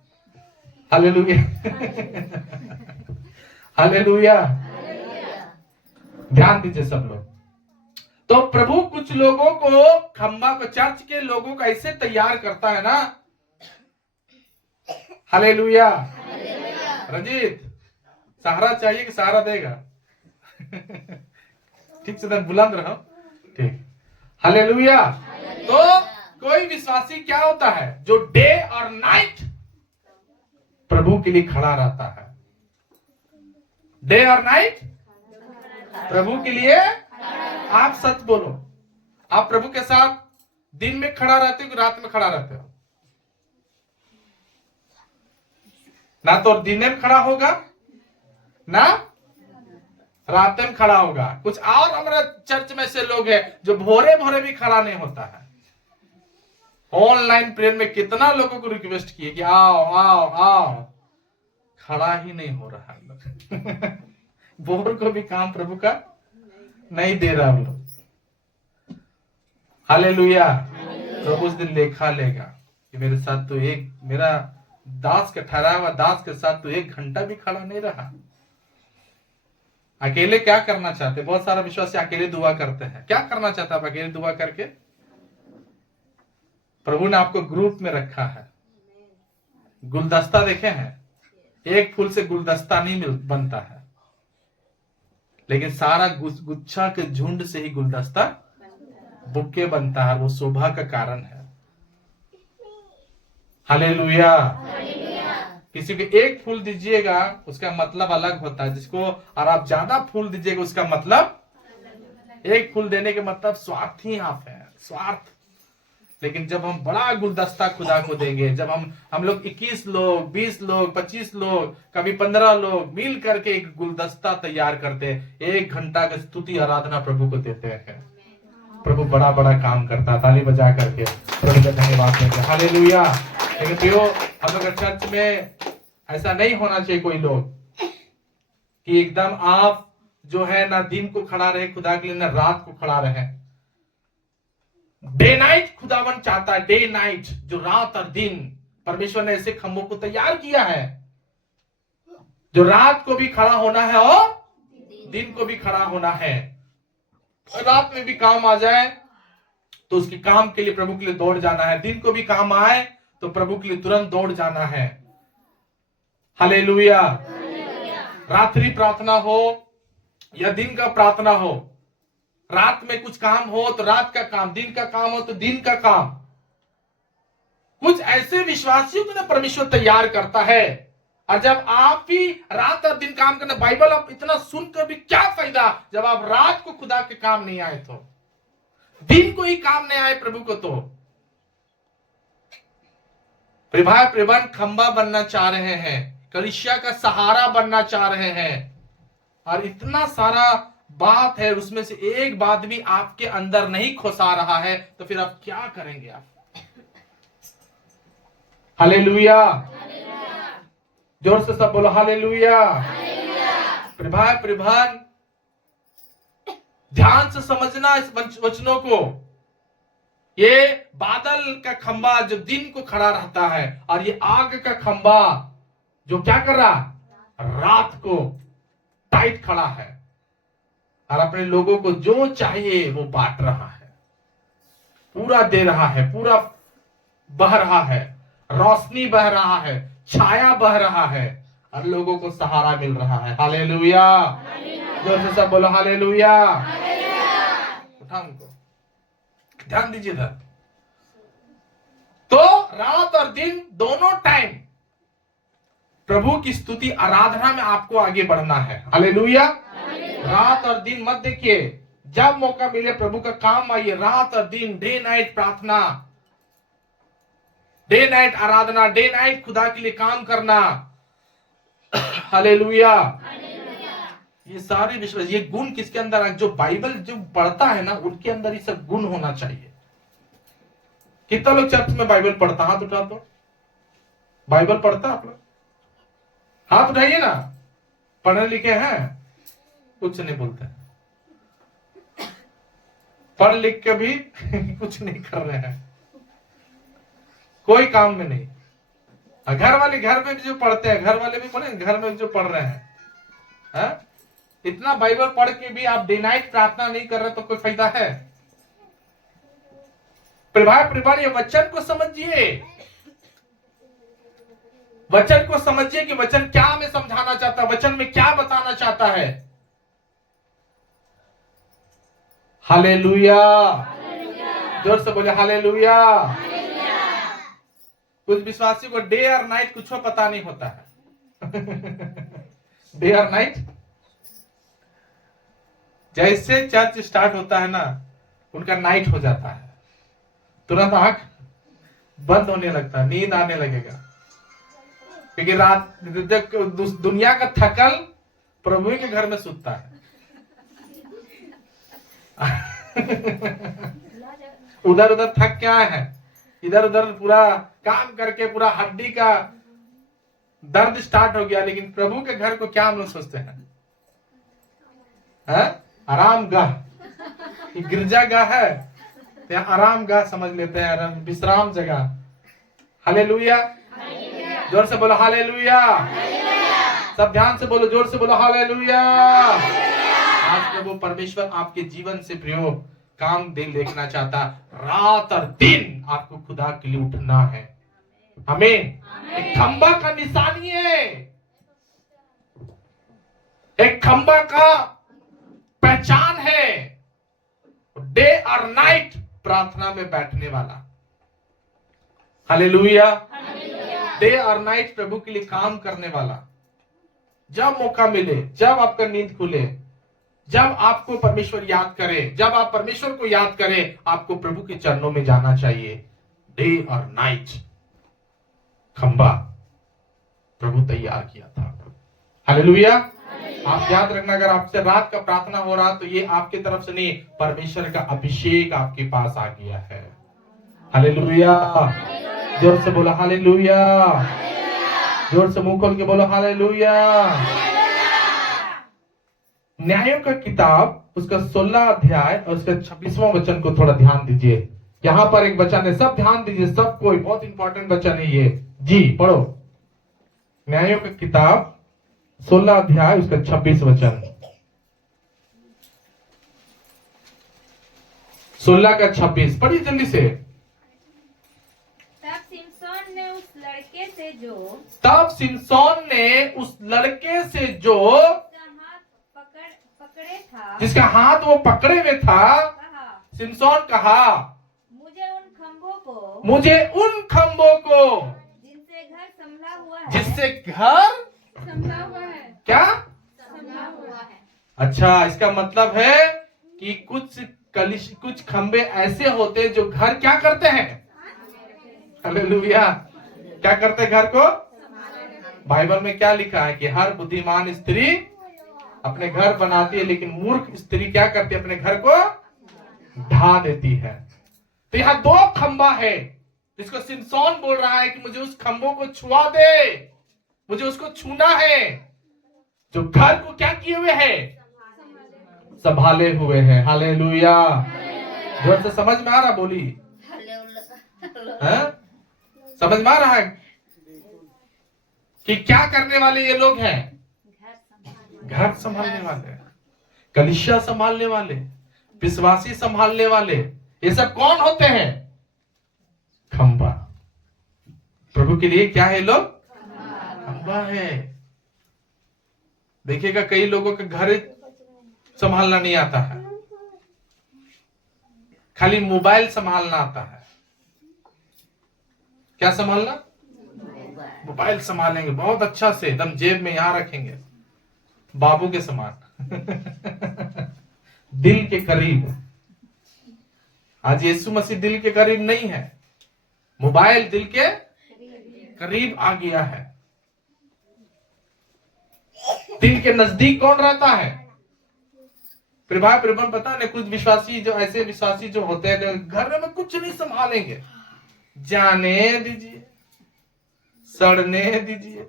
हालेलुया। हालेलुया। ध्यान दीजिए सब लोग। तो प्रभु कुछ लोगों को, खंबा को, चर्च के लोगों को ऐसे तैयार करता है ना। हालेलुया। रंजीत, सहारा चाहिए कि सहारा देगा? ठीक से बुलंद रहो, ठीक। हालेलुया। तो कोई विश्वासी क्या होता है, जो डे और नाइट प्रभु के लिए खड़ा रहता है। डे और नाइट प्रभु के लिए। आप सच बोलो, आप प्रभु के साथ दिन में खड़ा रहते हो कि रात में खड़ा रहते हो? ना तो दिन में खड़ा होगा, ना रात में खड़ा होगा। कुछ और हमारा चर्च में से लोग हैं जो भोरे भोरे भी खड़ा नहीं होता है। ऑनलाइन प्रेयर में कितना लोगों को रिक्वेस्ट किए कि आओ आओ आओ, खड़ा ही नहीं हो रहा है। भोर को भी काम प्रभु का नहीं दे रहा हम लोग। हालेलुया। प्रभु उस दिन लेखा लेगा कि मेरे साथ तो एक, मेरा दास का ठहरा हुआ दास के साथ तो 1 घंटा भी खड़ा नहीं रहा। अकेले क्या करना चाहते? बहुत सारा विश्वासी अकेले दुआ करते हैं। क्या करना चाहता है आप अकेले दुआ करके? प्रभु ने आपको ग्रुप में रखा है। गुलदस्ता देखे हैं, एक फूल से गुलदस्ता नहीं बनता है, लेकिन सारा गुच्छा के झुंड से ही गुलदस्ता बुके बनता है। वो शोभा का कारण है। हालेलुया। किसी को एक फूल दीजिएगा उसका मतलब अलग होता है, जिसको और आप ज्यादा फूल दीजिएगा उसका मतलब, एक फूल देने के मतलब स्वार्थी आप है, स्वार्थ। लेकिन जब हम बड़ा गुलदस्ता खुदा को देंगे, जब हम लोग 21 लोग, 20 लोग, 25 लोग, कभी 15 लोग मिल करके एक गुलदस्ता तैयार करते हैं, 1 घंटा का स्तुति आराधना प्रभु को देते हैं, प्रभु बड़ा बड़ा काम करता है। ताली बजा करके प्रभु का धन्यवाद देते हैं। हालेलुया। लेकिन प्रियो, हम लोग चर्च में ऐसा नहीं होना चाहिए कोई लोग कि एकदम आप जो है ना दिन को खड़ा रहे खुदा के लिए, ना रात को खड़ा रहे। डे नाइट खुदावन चाहता है, डे नाइट, जो रात और दिन। परमेश्वर ने ऐसे खंभों को तैयार किया है जो रात को भी खड़ा होना है और दिन को भी खड़ा होना है। रात में भी काम आ जाए तो उसके काम के लिए प्रभु के लिए दौड़ जाना है, दिन को भी काम आए तो प्रभु के लिए तुरंत दौड़ जाना है। हालेलुया। रात्रि प्रार्थना हो या दिन का प्रार्थना हो, रात में कुछ काम हो तो रात का काम, दिन का काम हो तो दिन का काम। कुछ ऐसे विश्वासियों को ना परमेश्वर तैयार करता है। और जब आप भी रात और दिन काम करना, बाइबल आप इतना सुनकर भी क्या फायदा जब आप रात को खुदा के काम नहीं आए तो, दिन को ही काम नहीं आए प्रभु को तो। प्रभु खंबा बनना चाह रहे हैं, कलीसिया का सहारा बनना चाह रहे हैं, और इतना सारा बात है, उसमें से एक बात भी आपके अंदर नहीं खोसा रहा है, तो फिर आप क्या करेंगे आप? हालेलुया। जोर से सब बोलो हालेलुया। प्रभान ध्यान से समझना इस वचनों को। ये बादल का खंबा जो दिन को खड़ा रहता है, और ये आग का खंबा जो क्या कर रहा, रात को टाइट खड़ा है, और अपने लोगों को जो चाहिए वो बांट रहा है, पूरा दे रहा है, पूरा बह रहा है, रोशनी बह रहा है, छाया बह रहा है, और लोगों को सहारा मिल रहा है। हालेलुया। जोर से सब बोलो हालेलुया। उठा उनको, ध्यान दीजिए इधर। तो रात और दिन दोनों टाइम प्रभु की स्तुति आराधना में आपको आगे बढ़ना है। हालेलुया। रात और दिन मत देखिए, जब मौका मिले प्रभु का काम आइए। रात और दिन, डे नाइट प्रार्थना, डे नाइट आराधना, डे नाइट खुदा के लिए काम करना। हालेलुया। ये सारे विश्वास, ये गुण किसके अंदर है? जो बाइबल जो पढ़ता है ना, उनके अंदर ये सब गुण होना चाहिए। कितना लोग चर्च में बाइबल पढ़ता? हाथ उठा दो। बाइबल पढ़ता आप लोग? हाथ उठाइए ना। पढ़े लिखे हैं? कुछ नहीं बोलते, पढ़ लिख के भी कुछ नहीं कर रहे हैं, कोई काम में नहीं। घर वाले घर में भी जो पढ़ते हैं, घर वाले भी पढ़े, घर में जो पढ़ रहे हैं, है? इतना बाइबल पढ़ के भी आप डे नाइट प्रार्थना नहीं कर रहे तो कोई फायदा है? प्रभाव ये वचन को समझिए, वचन को समझिए कि वचन क्या हमें समझाना चाहता है, वचन में क्या बताना चाहता है। हालेलुया। जोर से बोले हालेलुया। कुछ विश्वासियों को डे और नाइट कुछ पता नहीं होता है। डे और नाइट, जैसे चर्च स्टार्ट होता है ना, उनका नाइट हो जाता है, तुरंत आंख बंद होने लगता है, नींद आने लगेगा, क्योंकि रात दुनिया का थकल प्रभु के घर में सुतता है। उधर उधर थक क्या है, इधर उधर पूरा काम करके पूरा हड्डी का दर्द स्टार्ट हो गया। लेकिन प्रभु के घर को क्या हम लोग सोचते हैं? आराम गाह, गिरजा गाह है, तो आराम गाह समझ लेते हैं, विश्राम जगह। हालेलुया। जोर से बोलो हालेलुया। सब ध्यान से बोलो, जोर से बोलो हालेलुया। आज प्रभु परमेश्वर आपके जीवन से प्रियो काम दिन देखना चाहता। रात और दिन आपको खुदा के लिए उठना है। आमीन। एक खंबा का निशानी है, एक खंबा का पहचान है, डे और नाइट प्रार्थना में बैठने वाला। हालेलुया। डे और नाइट प्रभु के लिए काम करने वाला। जब मौका मिले, जब आपका नींद खुले, जब आपको परमेश्वर याद करे, जब आप परमेश्वर को याद करें, आपको प्रभु के चरणों में जाना चाहिए। डे और नाइट खंबा प्रभु तैयार किया था। हालेलुया। आप याद रखना, अगर आपसे रात का प्रार्थना हो रहा तो ये आपके तरफ से नहीं, परमेश्वर का अभिषेक आपके पास आ गया है। हालेलुया। जोर से बोलो हालेलुया। जोर से मुंह खोल के बोलो हालेलुया। न्यायों का किताब उसका 16 अध्याय और उसका 26वां वचन को थोड़ा ध्यान दीजिए। यहां पर एक वचन है, सब ध्यान दीजिए, सब कोई, बहुत इंपॉर्टेंट वचन है ये। जी पढ़ो। न्यायों का किताब 16 अध्याय उसका 26 वचन। 16 का 26 पढ़िए जल्दी से। तब सिमसोन ने उस लड़के से जो तब सिमसोन ने उस लड़के से जो पकड़े था, जिसका हाथ वो पकड़े हुए था, कहा, सिमसोन कहा, मुझे उन खंभों को जिनसे घर संभला हुआ है, जिससे घर संभला हुआ है, क्या संभला हुआ है। अच्छा, इसका मतलब है कि कुछ खंबे ऐसे होते हैं जो घर क्या करते हैं। हालेलुया। क्या करते हैं घर को? बाइबल में क्या लिखा है कि हर बुद्धिमान स्त्री अपने घर बनाती है, लेकिन मूर्ख स्त्री क्या करती है? अपने घर को ढा देती है। तो यहाँ 2 खंबा है जिसको सिमसोन बोल रहा है कि मुझे उस खंभों को छुआ दे, मुझे उसको छूना है जो घर को क्या किए हुए है? संभाले हुए हैं। हालेलुया। जोर से समझ में आ रहा? बोली है? समझ में आ रहा है कि क्या करने वाले ये लोग हैं? घर संभालने वाले, कलीसिया संभालने वाले, विश्वासी संभालने वाले। ये सब कौन होते हैं? खंबा। प्रभु के लिए क्या है लोग? खंबा है। देखिएगा कई लोगों के घर संभालना नहीं आता है, खाली मोबाइल संभालना आता है। क्या संभालना? मोबाइल संभालेंगे बहुत अच्छा से, एकदम जेब में यहां रखेंगे, बाबू के समान दिल के करीब। आज यीशु मसीह दिल के करीब नहीं है, मोबाइल दिल के करीब आ गया है। दिल के नजदीक कौन रहता है? फिर भाई प्रेमन पता नहीं, कुछ विश्वासी जो ऐसे विश्वासी जो होते हैं घर में कुछ नहीं संभालेंगे, जाने दीजिए, सड़ने दीजिए।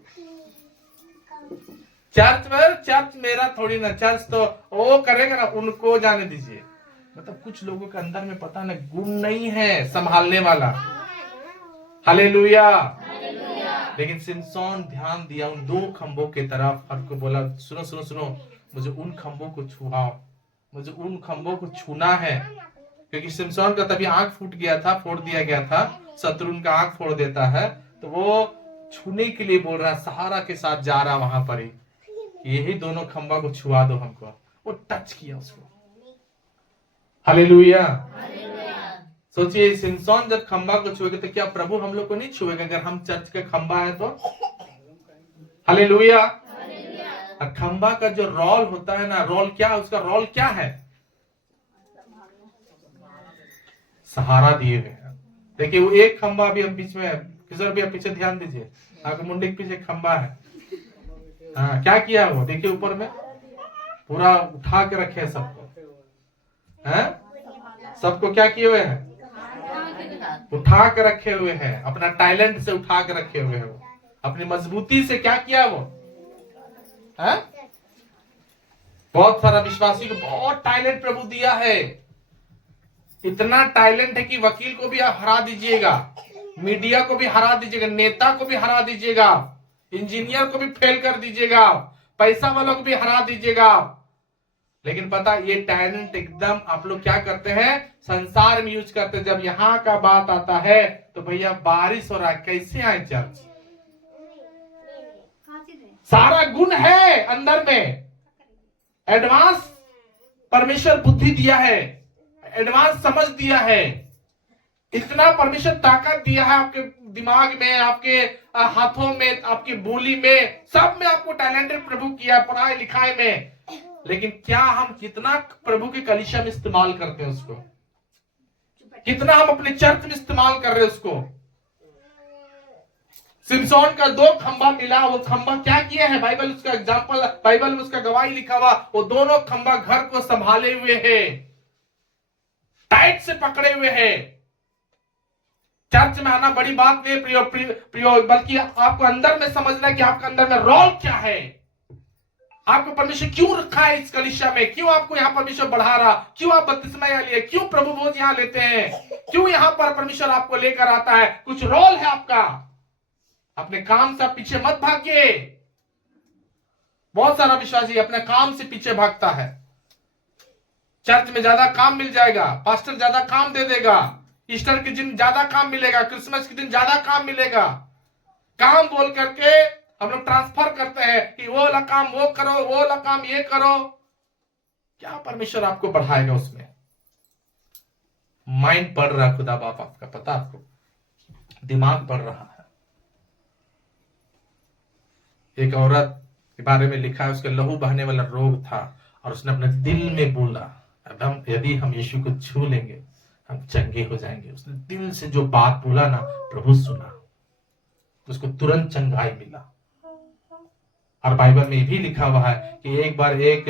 चर्च मेरा थोड़ी ना, चर्च तो वो करेगा ना, उनको जाने दीजिए। मतलब कुछ लोगों के अंदर में पता नहीं गुण नहीं है संभालने वाला। हालेलुया। लेकिन सिमसोन ध्यान दिया उन 2 खंभों की तरफ और को बोला, सुनो सुनो सुनो, मुझे उन खंभों को छुआओ, मुझे उन खंभों को छूना है। क्योंकि सिमसोन का तभी आंख फूट गया था, फोड़ दिया गया था, शत्रु उनका आंख फोड़ देता है, तो वो छूने के लिए बोल रहा, सहारा के साथ जा रहा वहां पर ही, यही दोनों खंभा को छुआ दो हमको। वो टच किया उसको। हालेलुया। सोचिए सिमसोन जब खंभा को छुएगा तो क्या प्रभु हम लोग को नहीं छुएगा अगर हम चर्च का खंभा है तो? हालेलुया। और खंभा का जो रोल होता है ना, रोल क्या, उसका रोल क्या है? सहारा दिए हुए हैं। देखिए वो एक खंभा अभी हम बीच में है, किशोर भी आप पीछे ध्यान दीजिए, आपके मुंडे के पीछे खंभा है। हाँ, क्या किया वो? देखिए ऊपर में पूरा उठा के रखे है सबको, हैं? सबको क्या किए हुए हैं? उठा के रखे हुए हैं, अपना टैलेंट से उठा के रखे हुए हैं, वो अपनी मजबूती से क्या किया वो है? बहुत सारा विश्वासी को बहुत टैलेंट प्रभु दिया है, इतना टैलेंट है कि वकील को भी आप हरा दीजिएगा, मीडिया को भी हरा दीजिएगा, नेता को भी हरा दीजिएगा, इंजीनियर को भी फेल कर दीजिएगा, पैसा वालों को भी हरा दीजिएगा। लेकिन पता ये टैलेंट एकदम आप लोग क्या करते हैं? संसार में यूज करते हैं। जब यहाँ का बात आता है तो भैया बारिश हो रहा है, कैसे आए चर्च? सारा गुण है अंदर में, एडवांस परमेश्वर बुद्धि दिया है, एडवांस समझ दिया है, इतना परमेश्वर ताकत दिया है आपके दिमाग में, आपके हाथों में, आपकी बोली में, सब में आपको टैलेंटेड प्रभु किया, पढ़ाई लिखाई में। लेकिन क्या हम कितना प्रभु के कलीसिया में इस्तेमाल करते हैं उसको, कितना हम अपने चर्च में इस्तेमाल कर रहे हैं उसको। सिमसोन का 2 खंबा मिला, वो खंबा क्या किया है, बाइबल उसका एग्जाम्पल, बाइबल में उसका गवाही लिखा हुआ, वो दोनों खंबा घर को संभाले हुए है, टाइट से पकड़े हुए है। चर्च में आना बड़ी बात नहीं प्रियो, बल्कि आपको अंदर में समझना है कि आपका अंदर में रोल क्या है, आपको परमेश्वर क्यों रखा है इस कलीसिया में, क्यों आपको यहाँ परमेश्वर बढ़ा रहा, क्यों आप बपतिस्मा यहाँ लिए, क्यों प्रभु भोज यहाँ लेते हैं, क्यों यहाँ पर परमेश्वर आपको लेकर आता है। कुछ रोल है आपका। अपने काम से आप पीछे मत भागिए। बहुत सारा विश्वासी अपने काम से पीछे भागता है। चर्च में ज्यादा काम मिल जाएगा, पास्टर ज्यादा काम दे देगा, ईस्टर के दिन ज्यादा काम मिलेगा, क्रिसमस के दिन ज्यादा काम मिलेगा, काम बोल करके हम लोग ट्रांसफर करते हैं कि वो वाला काम वो करो, वो वाला काम ये करो। क्या परमेश्वर आपको बढ़ाएगा उसमें? माइंड बढ़ रहा है खुदा बाप आपका, पता आपको, दिमाग बढ़ रहा है। एक औरत के बारे में लिखा है, उसके लहू बहने वाला रोग था और उसने अपने दिल में बोला, अब हम यदि हम यीशु को छू लेंगे हम चंगे हो जाएंगे। उसने दिल से जो बात बोला ना, प्रभु सुना, उसको तुरंत चंगाई मिला। और बाइबल में भी लिखा हुआ है कि एक बार एक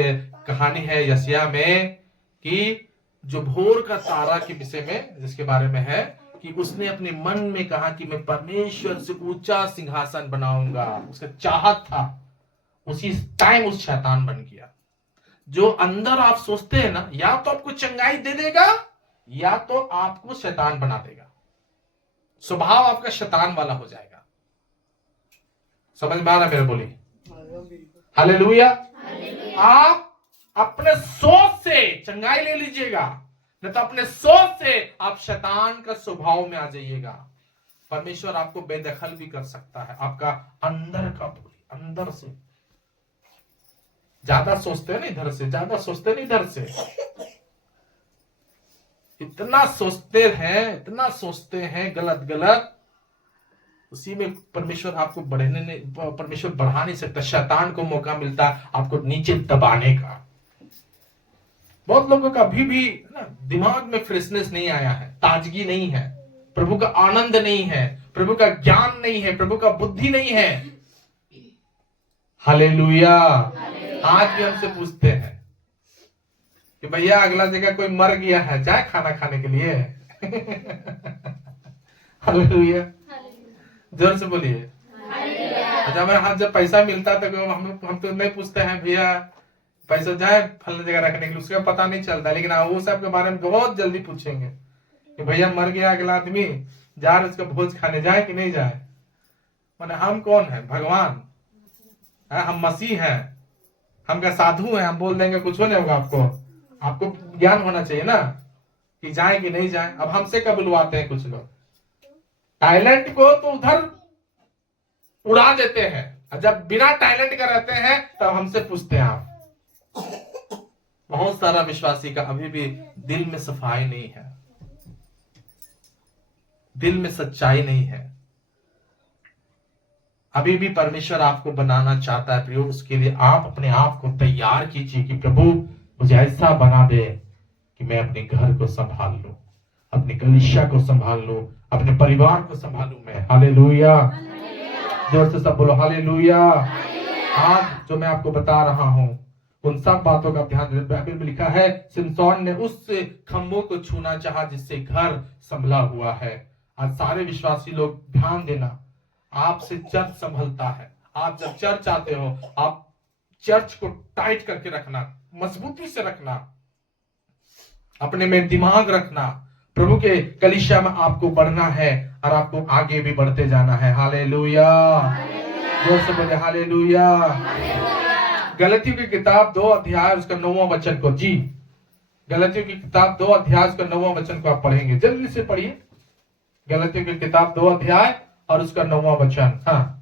कहानी है यशायाह में कि जो भोर का तारा के विषय में, जिसके बारे में है कि उसने अपने मन में कहा कि मैं परमेश्वर से ऊंचा सिंहासन बनाऊंगा। उसका चाहत था, उसी टाइम उस शैतान बन गया। जो अंदर आप सोचते हैं ना, या तो आपको चंगाई दे देगा या तो आपको शैतान बना देगा। स्वभाव आपका शैतान वाला हो जाएगा। समझ में आ रहा मेरे? बोली हालेलुया। आप अपने सोच से चंगाई ले लीजिएगा, नहीं तो अपने सोच से आप शैतान का स्वभाव में आ जाइएगा। परमेश्वर आपको बेदखल भी कर सकता है, आपका अंदर का, अंदर से। ज्यादा सोचते हैं ना इधर से, ज्यादा सोचते नहीं इधर से, इतना सोचते हैं, इतना सोचते हैं गलत गलत, उसी में परमेश्वर आपको बढ़ने नहीं, परमेश्वर बढ़ा नहीं सकता। शैतान को मौका मिलता है आपको नीचे दबाने का। बहुत लोगों का अभी भी ना दिमाग में फ्रेशनेस नहीं आया है, ताजगी नहीं है, प्रभु का आनंद नहीं है, प्रभु का ज्ञान नहीं है, प्रभु का बुद्धि नहीं है। हालेलुया। आज भी हमसे पूछते हैं कि भैया अगला जगह कोई मर गया है, जाए खाना खाने के लिए। हालेलुया। जोर से बोलिए। अच्छा, हमारे हाथ जब पैसा मिलता है तो हम तो नहीं पूछते हैं भैया पैसा जाए फलने जगह रखने के लिए, उसका पता नहीं चलता। लेकिन वो सब के बारे में बहुत जल्दी पूछेंगे कि भैया मर गया अगला आदमी, जा रहे उसका भोज खाने, जाए कि नहीं जाए। माने हम कौन है? भगवान है, हम मसीह हैं, हम क्या साधु हैं? हम बोल देंगे कुछ नहीं होगा। आपको ज्ञान होना चाहिए ना कि जाए कि नहीं जाए। अब हमसे कब बुलवाते हैं कुछ लोग, टैलेंट को तो उधर उड़ा देते हैं, और जब बिना टैलेंट का रहते हैं तब हमसे पूछते हैं आप। बहुत सारा विश्वासी का अभी भी दिल में सफाई नहीं है, दिल में सच्चाई नहीं है। अभी भी परमेश्वर आपको बनाना चाहता है प्रियो। उसके लिए आप अपने आप को तैयार कीजिए कि प्रभु मुझे ऐसा बना दे कि मैं अपने घर को संभाल लूं, अपने कलीसिया को संभाल लूं, अपने परिवार को संभालूं मैं। हालेलुया। जोर से सब बोलो हालेलुया। आज जो मैं आपको बता रहा हूं उन सब बातों का ध्यान दें। बाइबल में लिखा है सिमसोन ने उस खंभों को छूना चाहा जिससे घर संभला हुआ है। आज सारे विश्वासी लोग ध्यान देना, आपसे चर्च संभलता है। आप जब चर्च आते हो, आप चर्च को टाइट करके रखना, मजबूती से रखना, अपने में दिमाग रखना। प्रभु के कलीसिया में आपको बढ़ना है और आपको आगे भी बढ़ते जाना है। हालेलुया। जोर से बोले हालेलुया। गलतियों की किताब 2 अध्याय उसका 9वां वचन को, जी गलतियों की किताब 2 अध्याय उसका 9वां वचन को आप पढ़ेंगे, जल्दी से पढ़िए। गलतियों की किताब 2 अध्याय और उसका 9वां वचन। हाँ,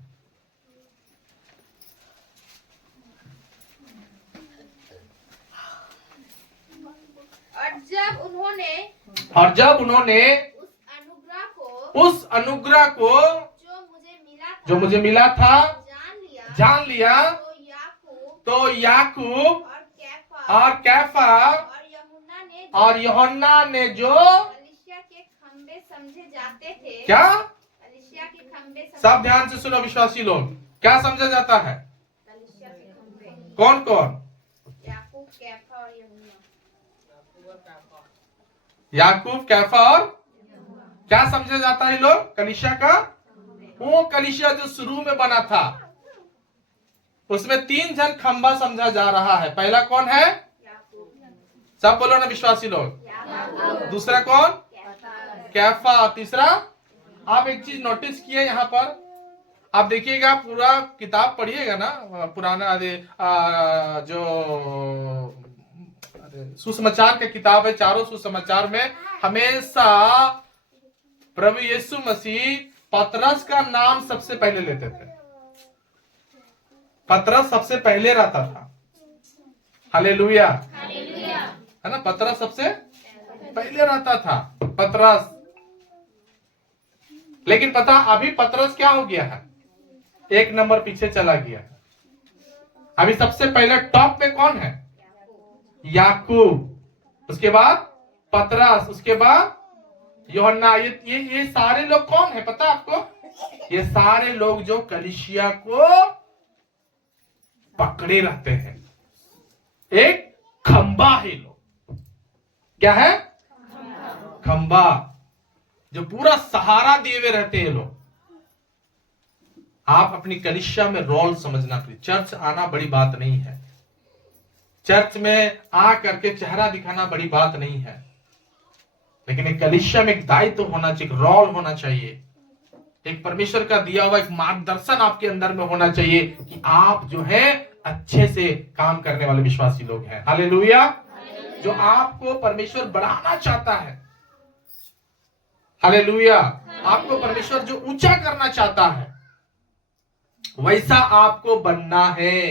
और जब उन्होंने उस अनुग्रह को जो मुझे मिला था जान लिया, तो याकूब और कैफा और यूहन्ना ने जो कलीसिया के खंबे समझे जाते थे। क्या, कलीसिया के खंबे सब ध्यान से सुनो विश्वासी लोग, क्या समझा जाता है? कलीसिया के खंबे कौन कौन? याकूब, कैफा और यूहन्ना। याकूब, कैफा और क्या समझा जाता है लोग? कलीसिया का वो कलीसिया जो शुरू में बना था, उसमें 3 जन खंबा समझा जा रहा है। पहला कौन है? सब बोलो ना विश्वासी लोग। दूसरा कौन? कैफा। तीसरा, आप एक चीज नोटिस किए यहाँ पर, आप देखिएगा पूरा किताब पढ़िएगा ना, पुराना जो सुसमाचार के किताब है, चारों सुसमाचार में हमेशा प्रभु यीशु मसीह पतरस का नाम सबसे पहले लेते थे। पतरस सबसे पहले रहता था। हालेलुया, है ना? पतरस सबसे पहले रहता था, पतरस। लेकिन पता अभी पतरस क्या हो गया है? 1 नंबर पीछे चला गया है। अभी सबसे पहले टॉप पे कौन है? याकूब, उसके बाद पतरस, उसके बाद यूहन्ना। ये सारे लोग कौन है पता आपको? ये सारे लोग जो कलीसिया को पकड़े रहते हैं। एक खंबा है लोग। क्या है? खंबा, जो पूरा सहारा दिए हुए रहते हैं लोग। आप अपनी कलीसिया में रोल समझना। चर्च आना बड़ी बात नहीं है, चर्च में आ करके चेहरा दिखाना बड़ी बात नहीं है, लेकिन एक कलीसिया में एक दायित्व होना चाहिए, एक रोल होना चाहिए, एक परमेश्वर का दिया हुआ एक मार्गदर्शन आपके अंदर में होना चाहिए कि आप जो है अच्छे से काम करने वाले विश्वासी लोग हैं। हालेलुया। जो आपको परमेश्वर बढ़ाना चाहता है, हालेलुया, आपको परमेश्वर जो ऊंचा करना चाहता है, वैसा आपको बनना है,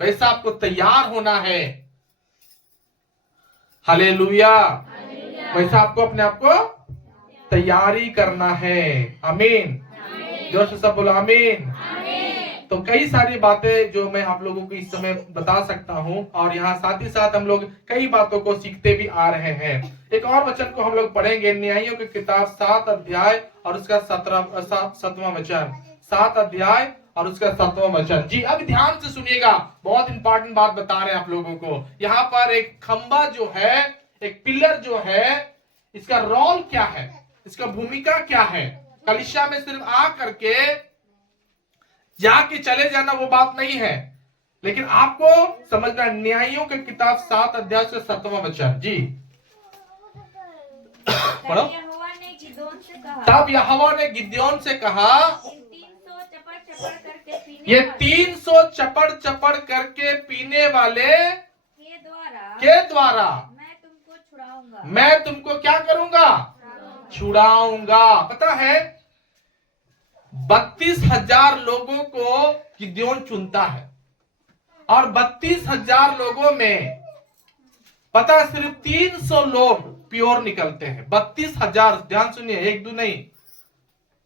वैसा आपको तैयार होना है। हालेलुया। वैसा आपको अपने आप को तैयारी करना है। आमीन। जोर से सब बोलो आमीन। तो कई सारी बातें जो मैं आप लोगों को इस समय बता सकता हूं, और यहाँ साथ ही साथ हम लोग कई बातों को सीखते भी आ रहे हैं। एक और वचन को हम लोग पढ़ेंगे, न्यायियों की किताब 7 अध्याय और उसका 7वां वचन। 7 अध्याय और उसका 7वां वचन। जी अब ध्यान से सुनिएगा, बहुत इंपॉर्टेंट बात बता रहे हैं आप लोगों को। यहाँ पर एक खंबा जो है, एक पिलर जो है, इसका रोल क्या है, इसका भूमिका क्या है? कलीसिया में सिर्फ आ करके जाके चले जाना वो बात नहीं है, लेकिन आपको समझना। न्यायियों की किताब 7 अध्याय से 7वां वचन। जी पढ़ो। तब यहोवा ने गिदोन से कहा, ये 300 चपड़ चपड़ करके पीने वाले के द्वारा मैं तुमको क्या करूंगा? छुड़ाऊंगा। पता है 32,000 लोगों को गिदोन चुनता है, और 32,000 लोगों में पता है सिर्फ 300 लोग प्योर निकलते हैं। 32,000, ध्यान सुनिए, 1-2 नहीं,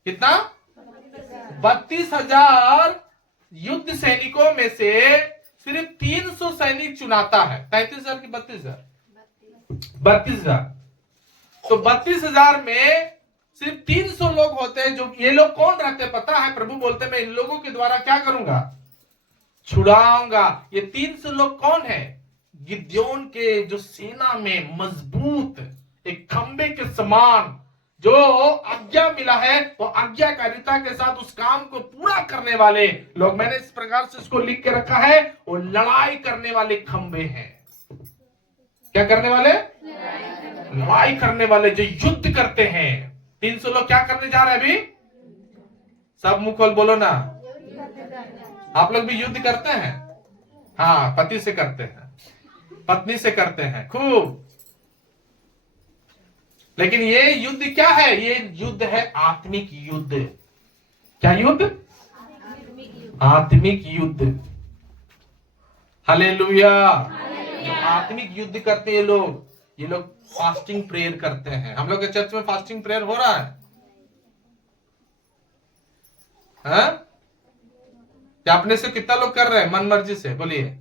कितना? 32,000 युद्ध सैनिकों में से सिर्फ 300 सैनिक चुनाता है। 33,000 की 32,000? 32,000। तो 32,000 में सिर्फ 300 लोग होते हैं। जो ये लोग कौन रहते हैं पता है? प्रभु बोलते हैं मैं इन लोगों के द्वारा क्या करूंगा? छुड़ाऊंगा। ये 300 लोग कौन है? गिदोन के जो सेना में मजबूत, एक खंबे के समान जो आज्ञा मिला है, वो आज्ञाकारिता के साथ उस काम को पूरा करने वाले लोग। मैंने इस प्रकार से इसको लिख के रखा है, वो लड़ाई करने वाले खंबे हैं। क्या करने वाले? लड़ाई करने वाले, जो युद्ध करते हैं। 300 लोग क्या करने जा रहे हैं अभी? सब मुंह खोल बोलो ना। आप लोग भी युद्ध करते हैं? हाँ, पति से करते हैं, पत्नी से करते हैं खूब। लेकिन ये युद्ध क्या है? ये युद्ध है आत्मिक युद्ध। क्या युद्ध? आत्मिक युद्ध। हालेलुया। आत्मिक युद्ध करते हैं लोग। ये लोग फास्टिंग प्रेयर करते हैं। हम लोग के चर्च में फास्टिंग प्रेयर हो रहा है? हाँ? क्या अपने से कितना लोग कर रहे हैं मन मर्जी से? बोलिए।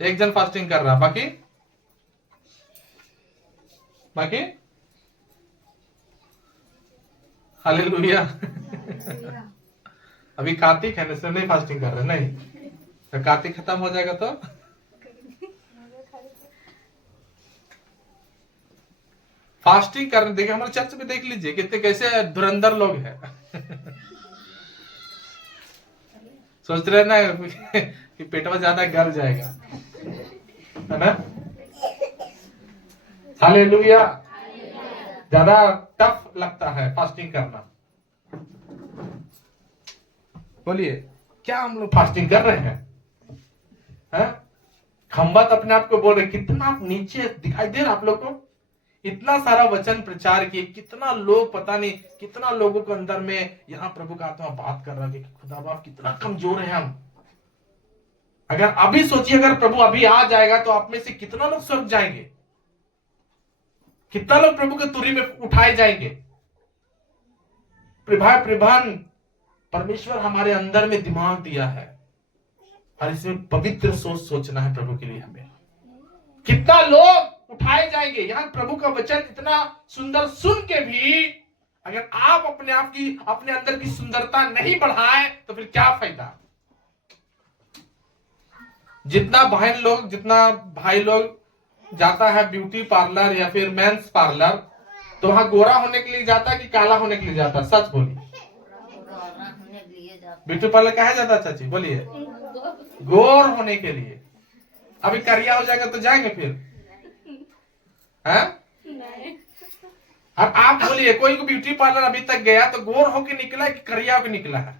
एक जन फास्टिंग कर रहा, बाकी बाकी हालेलुया। अभी कार्तिक है ना, इसलिए नहीं फास्टिंग कर रहे, नहीं तो कार्तिक खत्म हो जाएगा तो फास्टिंग करने। देखिए हमारे चर्च में देख लीजिए कितने कैसे धुरंधर लोग हैं। सोच रहे ना कि पेटवा ज्यादा गल जाएगा, है ना। हालेलुया। ज्यादा टफ लगता है फास्टिंग करना। बोलिए क्या हम लोग फास्टिंग कर रहे हैं? खंबा तो अपने आप को बोल रहे, कितना नीचे दिखाई दे रहा आप लोग को। इतना सारा वचन प्रचार किए, कितना लोग पता नहीं कितना लोगों के अंदर में यहाँ प्रभु का आत्मा बात कर रहा है कि खुदा बाप कितना कमजोर है हम। अगर अभी सोचिए, अगर प्रभु अभी आ जाएगा तो आप में से कितना लोग स्वर्ग जाएंगे, कितना लोग प्रभु के तुरी में उठाए जाएंगे। प्रभान परमेश्वर हमारे अंदर में दिमाग दिया है और इसमें पवित्र सोच सोचना है प्रभु के लिए। हमें कितना लोग उठाए जाएंगे। यहाँ प्रभु का वचन इतना सुंदर सुन के भी अगर आप अपने आप की अपने अंदर की सुंदरता नहीं बढ़ाए तो फिर क्या फायदा। जितना भाई लोग जाता है ब्यूटी पार्लर या फिर मेंस पार्लर, तो वहां गोरा होने के लिए जाता है कि काला होने के लिए जाता है? सच बोलिए। ब्यूटी पार्लर कहा जाता है चाची? बोलिए। गोर होने के लिए। अभी करिया हो जाएगा तो जाएंगे फिर? हैं? अब आप बोलिए, कोई को ब्यूटी पार्लर अभी तक गया तो गोर होके निकला है कि करिया होके निकला है?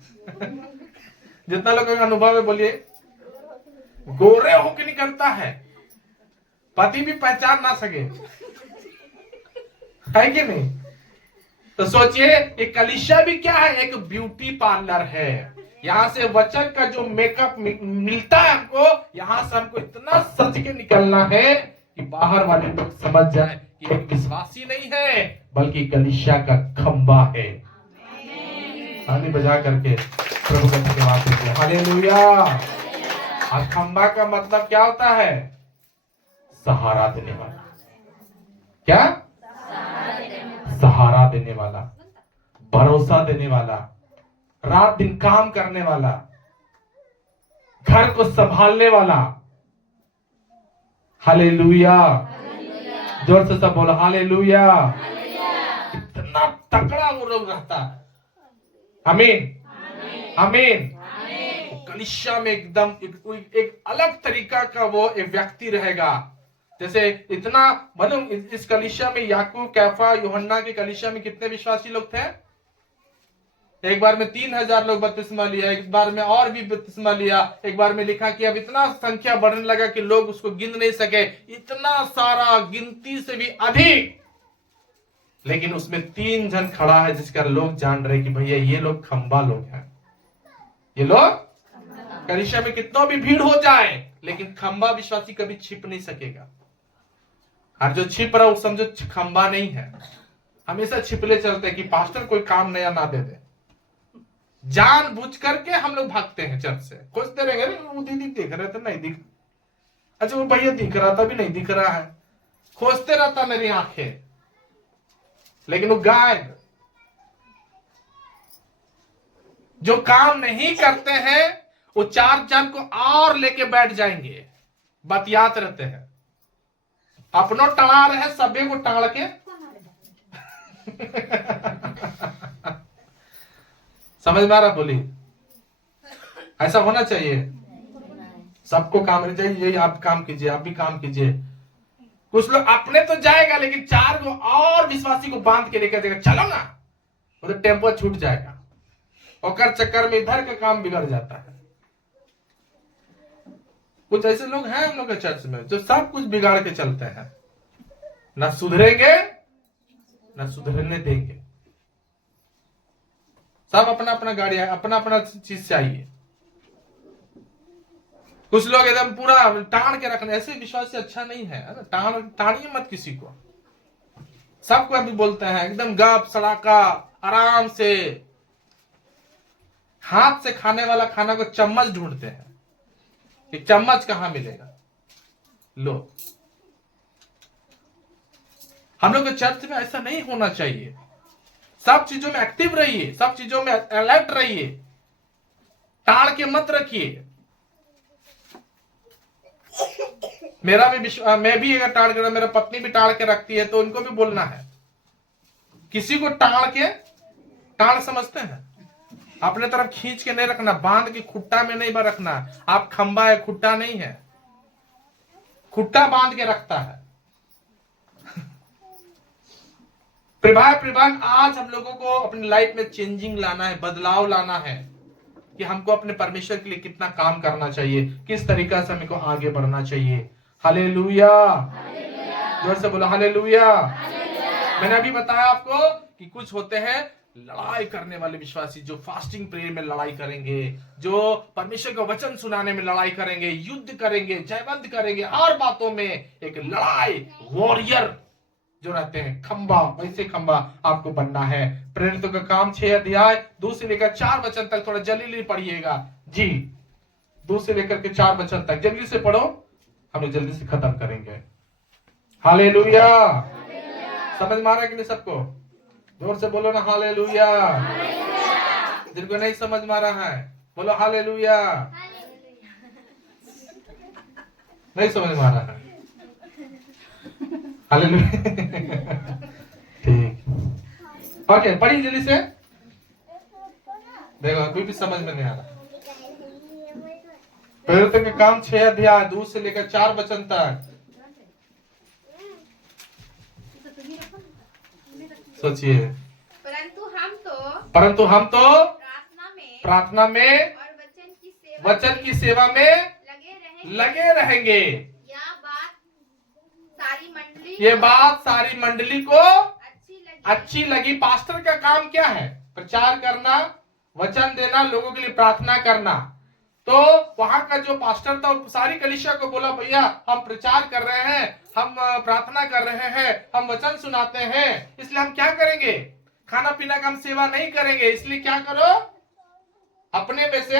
जितना लोगों का अनुभव है बोलिए। गोरे होके निकलता है, पति भी पहचान ना सके, है कि नहीं? तो सोचिए एक कलीसिया भी क्या है, एक ब्यूटी पार्लर है। यहाँ से वचन का जो मेकअप मिलता है हमको, यहाँ से हमको इतना सज के निकलना है कि बाहर वाले लोग समझ जाए कि एक विश्वासी नहीं है बल्कि कलीसिया का खंबा है। ताली बजा करके प्रभु का धन्यवाद देते हैं। हालेलुया। और खंबा का मतलब क्या होता है? सहारा देने वाला। क्या? सहारा देने वाला, भरोसा देने वाला, रात दिन काम करने वाला, घर को संभालने वाला। हालेलुया। जोर से सब बोलो हालेलुया। कितना तगड़ा वो लोग रहता है। आमीन आमीन। कलीसिया में एकदम एक अलग तरीका का वो एक व्यक्ति रहेगा। जैसे इतना मालूम, इस कलीसिया में याकूब, कैफा, यूहन्ना के कलीसिया में कितने विश्वासी लोग थे? एक बार में 3000 लोग बपतिस्मा लिया, एक बार में और भी बपतिस्मा लिया। एक बार में लिखा कि अब इतना संख्या बढ़ने लगा कि लोग उसको गिन नहीं सके, इतना सारा, गिनती से भी अधिक। लेकिन उसमें 3 जन खड़ा है जिसका लोग जान रहे कि भैया ये लोग खंबा लोग हैं। ये लोग कलीसिया में कितना भी भीड़ हो जाए लेकिन खंबा विश्वासी कभी छिप नहीं सकेगा। और जो छिप रहा वो समझो खंबा नहीं है। हमेशा छिपले चलते हैं कि पास्टर कोई काम नया ना दे दे। जान बुझ करके हम लोग भागते हैं चर्च से, खोजते रहेंगे वो दीदी दिख रहे थे, नहीं दिख, अच्छा वो भैया दिख रहा था भी नहीं दिख रहा है, खोजते रहता मेरी आंखें, लेकिन वो गायब। जो काम नहीं करते हैं वो 4 जन को और लेके बैठ जाएंगे, बतियात रहते हैं, अपनों टड़ा रहे सबे को टाड़ के। समझ में आ रहा? बोली ऐसा होना चाहिए। सबको काम चाहिए, यही आप काम कीजिए, आप भी काम कीजिए। कुछ लोग अपने तो जाएगा लेकिन 4 को और विश्वासी को बांध के लेकर जाएगा, चलो ना, वो तो टेम्पो छूट जाएगा। और कर चक्कर में इधर का काम बिगड़ जाता है। कुछ ऐसे लोग हैं हम लोग के चर्च में जो सब कुछ बिगाड़ के चलते हैं, ना सुधरेंगे ना सुधरने देंगे। सब अपना अपना गाड़ी है, अपना अपना चीज चाहिए। कुछ लोग एकदम पूरा टाण के रखने, ऐसे विश्वास से अच्छा नहीं है ना। टाणिए मत किसी को। सबको अभी बोलते हैं एकदम गप सड़ाका आराम से। हाथ से खाने वाला खाना को चम्मच ढूंढते हैं कि चम्मच कहां मिलेगा। लो, हम लोग के चर्च में ऐसा नहीं होना चाहिए। सब चीजों में एक्टिव रहिए, सब चीजों में अलर्ट रहिए, टाल के मत रखिए। मेरा भी मैं भी अगर टाल कर, मेरा पत्नी भी टाल के रखती है तो उनको भी बोलना है। किसी को टाल समझते हैं, अपने तरफ खींच के नहीं रखना, बांध के खुट्टा में नहीं रखना। आप खंबा है, खुट्टा नहीं है। खुट्टा बांध के रखता है। प्रिभान आज हम लोगों को अपनी लाइफ में चेंजिंग लाना है, बदलाव लाना है कि हमको अपने परमेश्वर के लिए कितना काम करना चाहिए, किस तरीका से हमको आगे बढ़ना चाहिए। हालेलुया, जोर से बोलो हालेलुया। मैंने अभी बताया आपको कि कुछ होते हैं लड़ाई करने वाले विश्वासी, जो फास्टिंग प्रेयर में लड़ाई करेंगे, जो परमेश्वर का वचन सुनाने में लड़ाई करेंगे, युद्ध करेंगे, जयवंत करेंगे, हर बातों में एक लड़ाई वॉरियर जो रहते हैं, खंबा, वैसे खंबा आपको बनना है। प्रेरितों का काम 6 अध्याय 2 से लेकर 4 वचन तक, थोड़ा जल्दी पढ़िएगा जी, 2 से लेकर के 4 वचन तक जल्दी से पढ़ो, हम लोग जल्दी से खत्म करेंगे। हालेलुया, समझ में आ रहा है कि नहीं सबको? जोर से बोलो ना हालेलुया। जिनको नहीं समझ में आ रहा है बोलो हालेलुया। नहीं समझ में आ रहा है? हालेलुया। ठीक, ओके, पढ़िए जल्दी से। देखो अभी भी समझ में नहीं आ रहा। प्रेरितों के काम 6 अध्याय 2 से लेकर 4 वचन तक। सोचिए। परंतु हम तो प्रार्थना में और वचन की सेवा में लगे रहेंगे। ये बात सारी मंडली को अच्छी लगी। पास्टर का काम क्या है? प्रचार करना, वचन देना, लोगों के लिए प्रार्थना करना। तो वहां का जो पास्टर था सारी कलीसिया को बोला, भैया हम प्रचार कर रहे हैं, हम प्रार्थना कर रहे हैं, हम वचन सुनाते हैं, इसलिए हम क्या करेंगे? खाना पीना का हम सेवा नहीं करेंगे। इसलिए क्या करो, अपने में से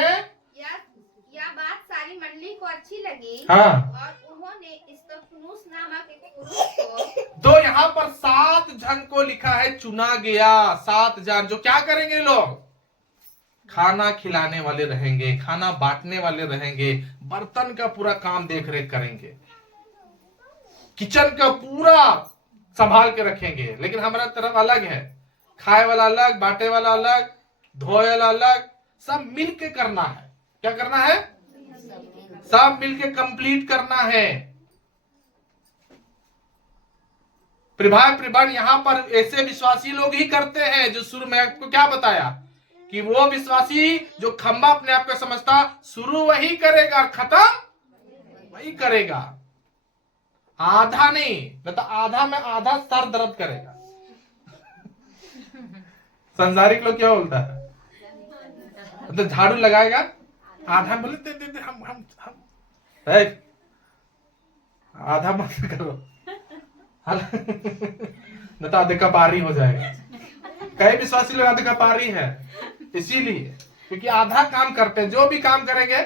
यह बात सारी मंडली को अच्छी लगी। हाँ, और उन्होंने स्तफनुस नामक एक पुरुष को, तो यहाँ पर 7 जन को लिखा है चुना गया। 7 जन जो क्या करेंगे? लोग खाना खिलाने वाले रहेंगे, खाना बांटने वाले रहेंगे, बर्तन का पूरा काम देख रेख करेंगे, किचन का पूरा संभाल के रखेंगे। लेकिन हमारा तरफ अलग है, खाए वाला अलग, बांटे वाला अलग, धोए वाला अलग, सब मिल के करना है। क्या करना है? सब मिल के कंप्लीट करना है। प्रिभान यहाँ पर ऐसे विश्वासी लोग ही करते हैं जो शुरू में आपको क्या बताया कि वो विश्वासी जो खंबा अपने आप को समझता, शुरू वही करेगा, खत्म वही करेगा, आधा नहीं, मतलब आधा में आधा सर दर्द करेगा। संसारिक लोग क्या बोलता है, तो झाड़ू लगाएगा, आधा बोले दे हम आधा मत करो, नहीं तो आधे का पारी हो जाएगा। कई विश्वासी लोग आधे का पारी है, इसीलिए क्योंकि आधा काम करते हैं। जो भी काम करेंगे,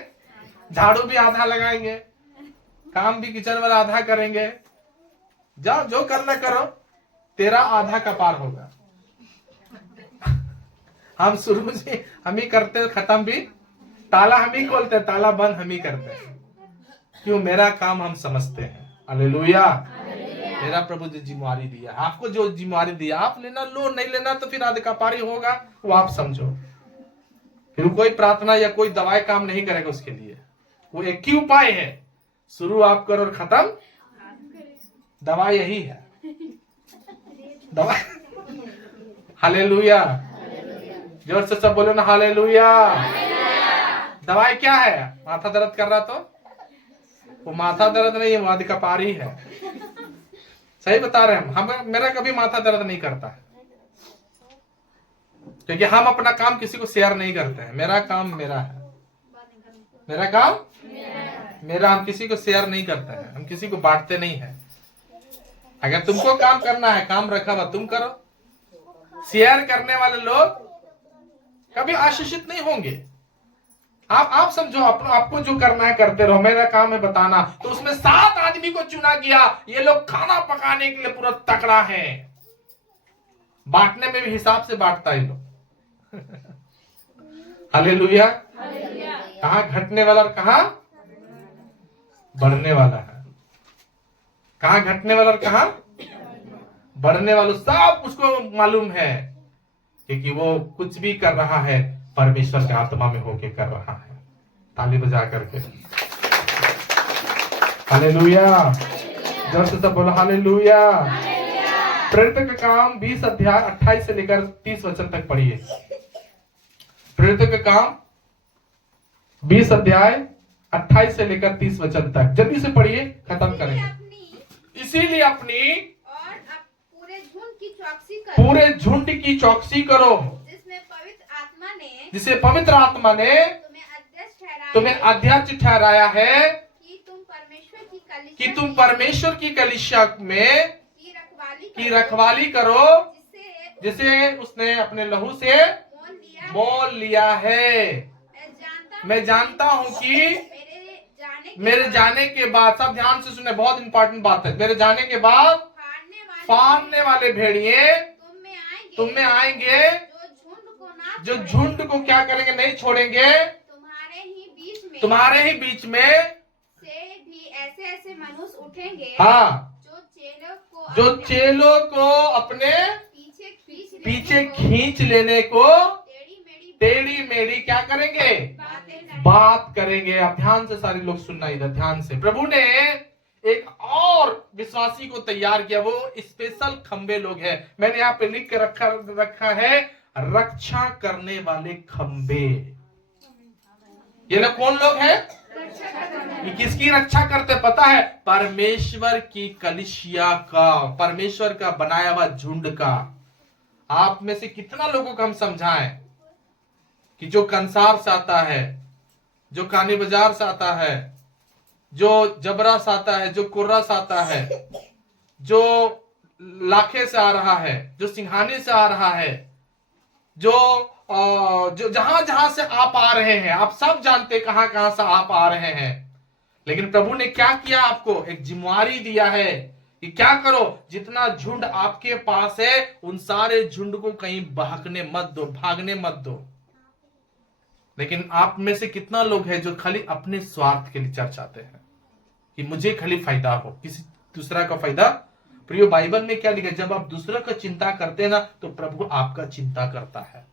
झाड़ू भी आधा लगाएंगे, काम भी किचन वाला आधा करेंगे। जाओ जो करना करो, तेरा आधा का पार होगा। हम शुरू से हम ही करते हैं, खत्म भी ताला हम ही खोलते हैं, ताला बंद हम ही करते हैं। क्यों? मेरा काम हम समझते हैं। हालेलुया। मेरा प्रभु जो जिम्मेवारी दिया, आपको जो जिम्मेवारी दिया, आप लेना लो, नहीं लेना तो फिर आधे का पारी होगा, वो आप समझो। फिर कोई प्रार्थना या कोई दवाई काम नहीं करेगा उसके लिए। वो एक ही उपाय है, शुरू आप करो और खत्म दवा यही है। दवा हालेलुया, जोर से सब बोलो ना हालेलुया। दवाई क्या है? माथा दर्द कर रहा तो वो माथा दर्द नहीं है, वो आदि कपारी है। सही बता रहे हैं हम। मेरा कभी माथा दर्द नहीं करता है, क्योंकि हम अपना काम किसी को शेयर नहीं करते हैं। मेरा काम मेरा है, मेरा काम मेरा, हम किसी को शेयर नहीं करते हैं, हम किसी को बांटते नहीं है। अगर तुमको काम करना है, काम रखा हुआ तुम करो। शेयर करने वाले लोग कभी आशीषित नहीं होंगे। आप समझो, आपको जो करना है करते रहो, मेरा काम है बताना। तो उसमें 7 आदमी को चुना गया, ये लोग खाना पकाने के लिए पूरा तकड़ा है, बांटने में भी हिसाब से बांटता है लोग। हालेलुया। कहाँ घटने वाला और कहाँ बढ़ने वाला है, कहाँ घटने वाला और कहाँ बढ़ने वाला, सब उसको मालूम है, क्योंकि वो कुछ भी कर रहा है परमेश्वर के आत्मा में होके कर रहा है। ताली बजा करके हालेलुया, जोर से सब बोलो हालेलुया। प्रेरित का काम 20 अध्याय 28 से लेकर 30 वचन तक पढ़िए। प्रेरित का काम 20 अध्याय 28 से लेकर 30 वचन तक जल्दी से पढ़िए, खत्म करेंगे। इसीलिए अपनी और पूरे झुंड की चौकसी करो, पूरे झुंड की चौकसी करो, जिसे पवित्र आत्मा ने तुम्हें अध्यक्ष ठहराया है कि तुम परमेश्वर की कलीसिया में की रखवाली करो, जिसे उसने अपने लहू से मोल लिया है। मैं जानता हूं कि मेरे जाने के बाद, सब ध्यान से सुने, बहुत इंपॉर्टेंट बात है, मेरे जाने के बाद फाड़ने वाले भेड़िए तुम में आएंगे, जो झुंड को क्या करेंगे, नहीं छोड़ेंगे। तुम्हारे ही बीच में से भी ऐसे मनुष्य उठेंगे, हाँ, जो चेलों को अपने पीछे खींच लेने को टेढ़ी मेढ़ी क्या करेंगे, बात करेंगे। अब ध्यान से सारे लोग सुनना, इधर ध्यान से। प्रभु ने एक और विश्वासी को तैयार किया, वो स्पेशल खंबे लोग हैं। मैंने यहाँ पे लिख के रखा है, रक्षा करने वाले खंबे। ये लोग कौन लोग हैं? ये किसकी रक्षा करते पता है? परमेश्वर की कलीसिया का, परमेश्वर का बनाया हुआ झुंड का। आप में से कितना लोगों को हम समझाएं कि जो कंसार से आता है, जो कानी बाजार से आता है, जो जबरा से आता है, जो कुर्रा से आता है, जो लाखे से आ रहा है, जो सिंघानी से आ रहा है, जो जहां जहां से आप आ रहे हैं, आप सब जानते कहां कहां से आप आ रहे हैं। लेकिन प्रभु ने क्या किया? आपको एक जिम्मेवारी दिया है कि क्या करो, जितना झुंड आपके पास है उन सारे झुंड को कहीं बहकने मत दो, भागने मत दो। लेकिन आप में से कितना लोग हैं जो खाली अपने स्वार्थ के लिए चर्चाते हैं कि मुझे खाली फायदा हो, किसी दूसरा का फायदा। प्रियो, बाइबल में क्या लिखा है? जब आप दूसरा का चिंता करते हैं ना, तो प्रभु आपका चिंता करता है।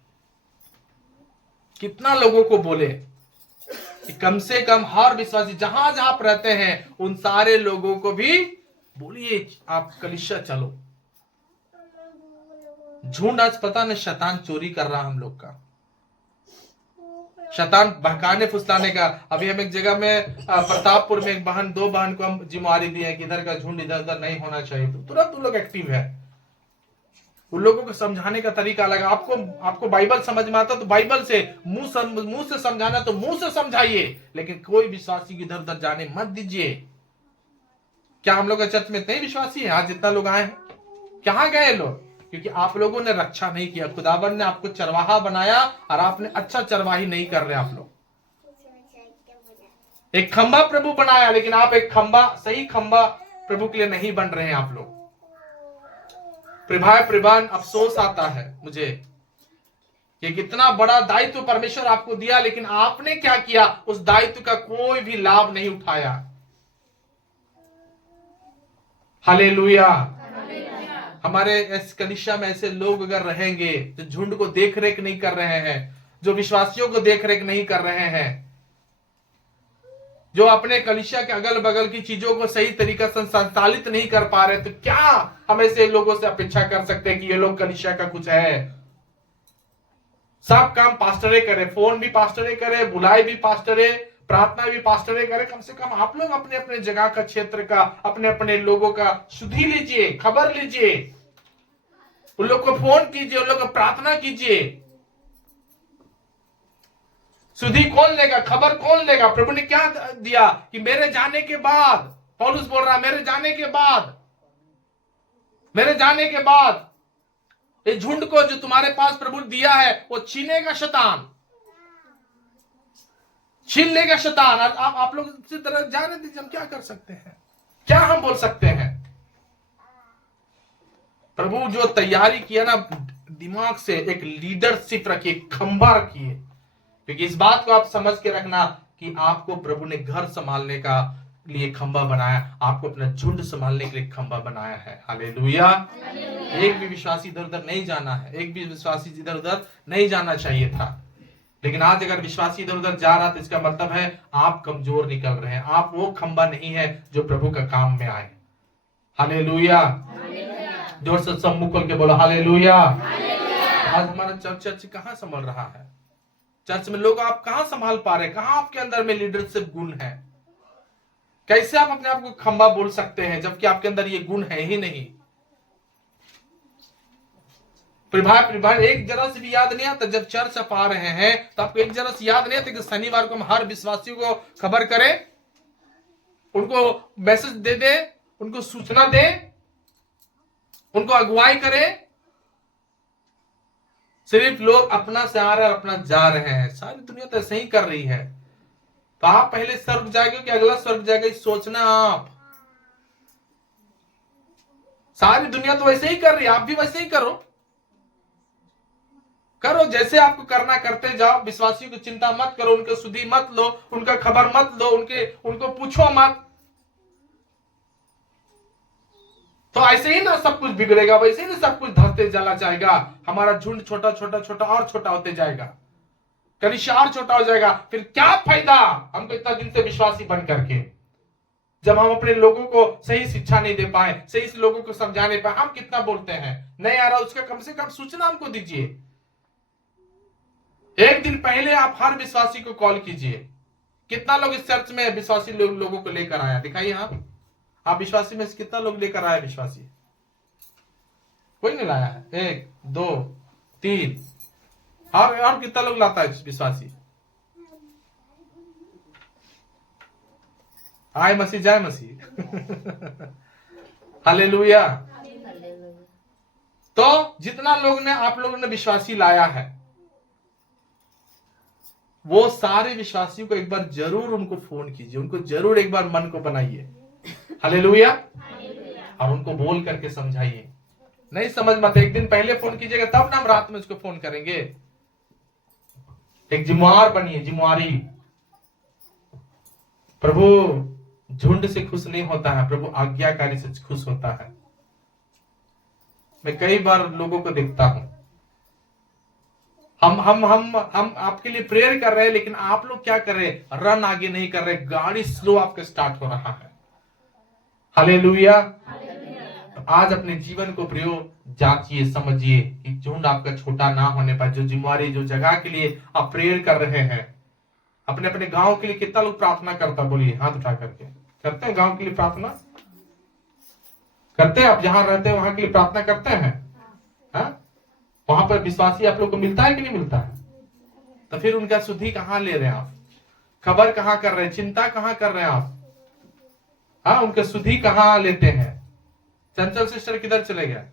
कितना लोगों को बोले कि कम से कम हर विश्वासी जहां जहां आप रहते हैं उन सारे लोगों को भी बोलिए आप कलीसिया चलो। झुंड आज पता नहीं शैतान चोरी कर रहा हम लोग का, शैतान बहकाने फुसलाने का। अभी हम एक जगह में प्रतापपुर में एक बहन, 2 बहन को हम जिम्मेवारी दी है कि इधर का झुंड इधर उधर नहीं होना चाहिए, तो तुरंत उन लोग एक्टिव है। उन लोगों को समझाने का तरीका अलग। आपको बाइबल समझ में आता तो बाइबल से, मुंह से समझाना तो मुंह से समझाइए, लेकिन कोई विश्वासी इधर उधर जाने मत दीजिए। क्या हम लोग के चर्च में इतने विश्वासी हैं आज जितना लोग आए हैं? कहां गए लोग? क्योंकि आप लोगों ने रक्षा नहीं किया। खुदावन ने आपको चरवाहा बनाया और आपने अच्छा चरवाही नहीं कर रहे आप लोग। एक खंबा प्रभु बनाया, लेकिन आप एक खंबा, सही खंबा प्रभु के लिए नहीं बन रहे हैं आप लोग। प्रभान अफसोस आता है मुझे कि कितना बड़ा दायित्व परमेश्वर आपको दिया, लेकिन आपने क्या किया? उस दायित्व का कोई भी लाभ नहीं उठाया। हालेलुया। हमारे इस कलीसिया में ऐसे लोग अगर रहेंगे जो झुंड को देख रेख नहीं कर रहे हैं, जो विश्वासियों को देख रेख नहीं कर रहे हैं, जो अपने कलीसिया के अगल बगल की चीजों को सही तरीके से संचालित नहीं कर पा रहे, तो क्या हम ऐसे लोगों से अपेक्षा कर सकते हैं कि ये लोग कलीसिया का कुछ है? सब काम पास्टरे करे, फोन भी पास्टरे करे, बुलाई भी पास्टरे, प्रार्थना भी पास्टरे करे। कम से कम आप लोग अपने अपने जगह का, क्षेत्र का, अपने अपने लोगों का सुधि लीजिए, खबर लीजिए, उन लोग को फोन कीजिए, उन लोग को प्रार्थना कीजिए। सुधि कौन लेगा? खबर कौन लेगा? प्रभु ने क्या दिया कि मेरे जाने के बाद, पौलुस बोल रहा है, मेरे जाने के बाद इस झुंड को जो तुम्हारे पास प्रभु दिया है वो छीनेगा शैतान। छीन लेगा शैतान। आप लोग इसी तरह जाने दीजिए, हम क्या कर सकते हैं, क्या हम बोल सकते हैं। प्रभु जो तैयारी किया ना, दिमाग से एक लीडरशिप रखिए, खंबा रखिए, क्योंकि इस बात को आप समझ के रखना कि आपको प्रभु ने घर संभालने का लिए खंबा बनाया, आपको अपना झुंड संभालने के लिए खंबा बनाया है। हालेलुया। एक भी विश्वासी इधर उधर नहीं जाना है, एक भी विश्वासी इधर उधर नहीं जाना चाहिए था, लेकिन आज अगर विश्वासी इधर उधर जा रहा तो इसका मतलब है आप कमजोर निकल रहे हैं, आप वो खंबा नहीं है जो प्रभु का काम में आए। हालेलुया। जोर से सब मुंह खोल के बोलो हालेलुया। आज हमारा चर्च कहाँ संभल रहा है? चर्च में लोग आप कहाँ संभाल पा रहे हैं? कहाँ आपके अंदर में लीडरशिप गुण है? कैसे आप अपने आप को खंबा बोल सकते हैं जबकि आपके अंदर ये गुण है ही नहीं? भाई एक जरा से भी याद नहीं आता जब चर्च आप आ रहे हैं तो आपको एक जरा से याद नहीं आता कि शनिवार को हम हर विश्वासियों को खबर करें, उनको मैसेज दे दे, उनको सूचना दे, उनको अगुवाई करें। सिर्फ लोग अपना से आ रहे हैं और अपना जा रहे हैं। सारी दुनिया तो ऐसे ही कर रही है। तो आप पहले स्वर्ग जाएंगे कि अगला स्वर्ग जाएगा, सोचना आप। सारी दुनिया तो वैसे ही कर रही है, आप भी वैसे ही करो। करो जैसे आपको करना करते जाओ। विश्वासियों की चिंता मत करो, उनके सुधी मत लो, उनका खबर मत लो, उनको पूछो मत। तो ऐसे ही ना सब कुछ बिगड़ेगा, वैसे ही ना सब कुछ धरते चला जाएगा। हमारा झुंड छोटा छोटा छोटा और छोटा होते जाएगा, कलीसिया और छोटा हो जाएगा। फिर क्या फायदा हमको इतना दिन से विश्वासी बन करके, जब हम अपने लोगों को सही शिक्षा नहीं दे पाए, सही से लोगों को समझा नहीं पाए। हम कितना बोलते हैं नहीं आ रहा, उसका कम से कम सूचना हमको दीजिए। एक दिन पहले आप हर विश्वासी को कॉल कीजिए। कितना लोग इस चर्च में विश्वासी लोगों को लेकर आया, दिखाइए। आप विश्वासी में से कितना लोग लेकर आया? विश्वासी कोई नहीं लाया है। 1 2 3 और कितना लोग लाता है विश्वासी? आए मसीह जाए मसीह। हालेलुया। तो जितना लोग ने आप लोगों ने विश्वासी लाया है, वो सारे विश्वासियों को एक बार जरूर उनको फोन कीजिए, उनको जरूर एक बार मन को बनाइए। हालेलुया। और उनको बोल करके समझाइए। नहीं समझ मत, एक दिन पहले फोन कीजिएगा तब ना हम रात में उसको फोन करेंगे। एक जिम्मेवार बनिए, जिम्मेवारी। प्रभु झुंड से खुश नहीं होता है, प्रभु आज्ञाकारी से खुश होता है। मैं कई बार लोगों को देखता हूं, हम आपके लिए प्रेयर कर रहे हैं, लेकिन आप लोग क्या कर रहे हैं? रन आगे नहीं कर रहे, गाड़ी स्लो आपका स्टार्ट हो रहा है। हालेलुया। तो आज अपने जीवन को प्रयोग जांचिए, समझिए कि झुंड आपका छोटा ना होने पर, जो जिम्मेवारी, जो जगह के लिए आप प्रेयर कर रहे हैं। अपने अपने गांव के लिए कितना लोग प्रार्थना करता? बोलिए हाथ उठा करके। करते हैं गांव के लिए प्रार्थना? करते हैं? आप जहां रहते हैं वहां के लिए प्रार्थना करते हैं? हाँ? वहां पर विश्वासी आप लोग को मिलता है कि नहीं मिलता है? तो फिर उनका शुद्धि कहां ले रहे हैं आप? खबर कहां कर रहे हैं? चिंता कहां कर रहे हैं आप? हाँ, उनका शुद्धि कहां लेते हैं? चंचल सिस्टर किधर चले गया?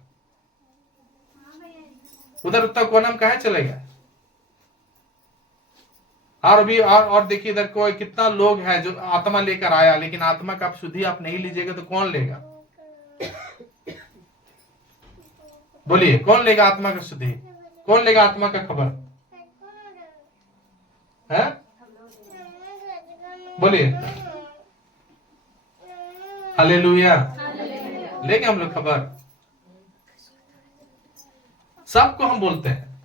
उधर उत्तर कोना में कहां चले गया? और अभी और देखिए इधर कोई कितना लोग है जो आत्मा लेकर आया, लेकिन आत्मा का शुद्धि आप नहीं लीजिएगा तो कौन लेगा? बोलिए कौन लेगा आत्मा का शुद्धि? कौन लेगा आत्मा का खबर है? बोलिए हालेलुया। लेंगे हम लोग खबर। सबको हम बोलते हैं,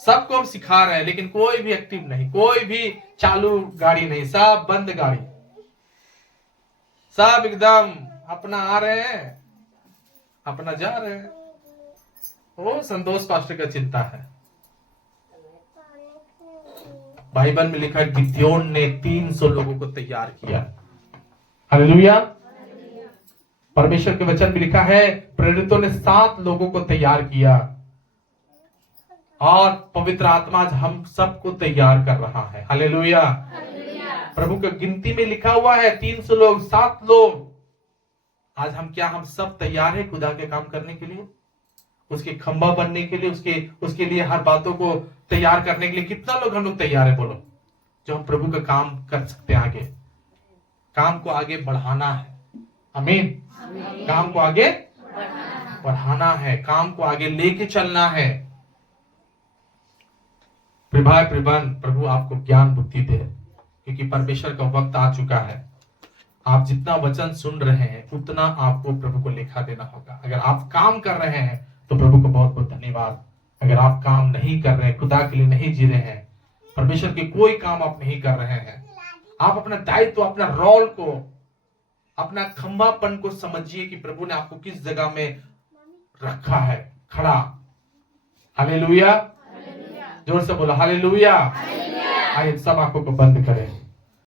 सबको हम सिखा रहे हैं, लेकिन कोई भी एक्टिव नहीं, कोई भी चालू गाड़ी नहीं, सब बंद गाड़ी। सब एकदम अपना आ रहे हैं, अपना जा रहे हैं। वो संतोष पास्टर का चिंता है। बाइबल में लिखा है गिद्योन ने 300 लोगों को तैयार किया। हालेलुया। परमेश्वर के वचन में लिखा है प्रेरितों ने 7 लोगों को तैयार किया, और पवित्र आत्मा आज हम सबको तैयार कर रहा है। हालेलुया। प्रभु के गिनती में लिखा हुआ है 300 लोग, 7 लोग। आज हम सब तैयार है खुदा के काम करने के लिए, उसके खंबा बनने के लिए, उसके लिए हर बातों को तैयार करने के लिए। कितना लोग हम लोग तैयार है? बोलो जो हम प्रभु का काम कर सकते हैं। आगे काम को आगे बढ़ाना है, आमीन। काम को आगे बढ़ाना है, काम को आगे लेके चलना है। प्रभु आपको ज्ञान बुद्धि दे, क्योंकि परमेश्वर का वक्त आ चुका है। आप जितना वचन सुन रहे हैं उतना आपको प्रभु को लेखा देना होगा। अगर आप काम कर रहे हैं तो प्रभु को बहुत बहुत धन्यवाद। अगर आप काम नहीं कर रहे, खुदा के लिए नहीं जी रहे हैं, परमेश्वर के कोई काम आप नहीं कर रहे हैं, आप अपना दायित्व, अपना रोल को, अपना खंभापन को समझिए कि प्रभु ने आपको किस जगह में रखा है खड़ा। हालेलुया, जोर से बोलो हालेलुया। आइए सब आंखों को बंद करें।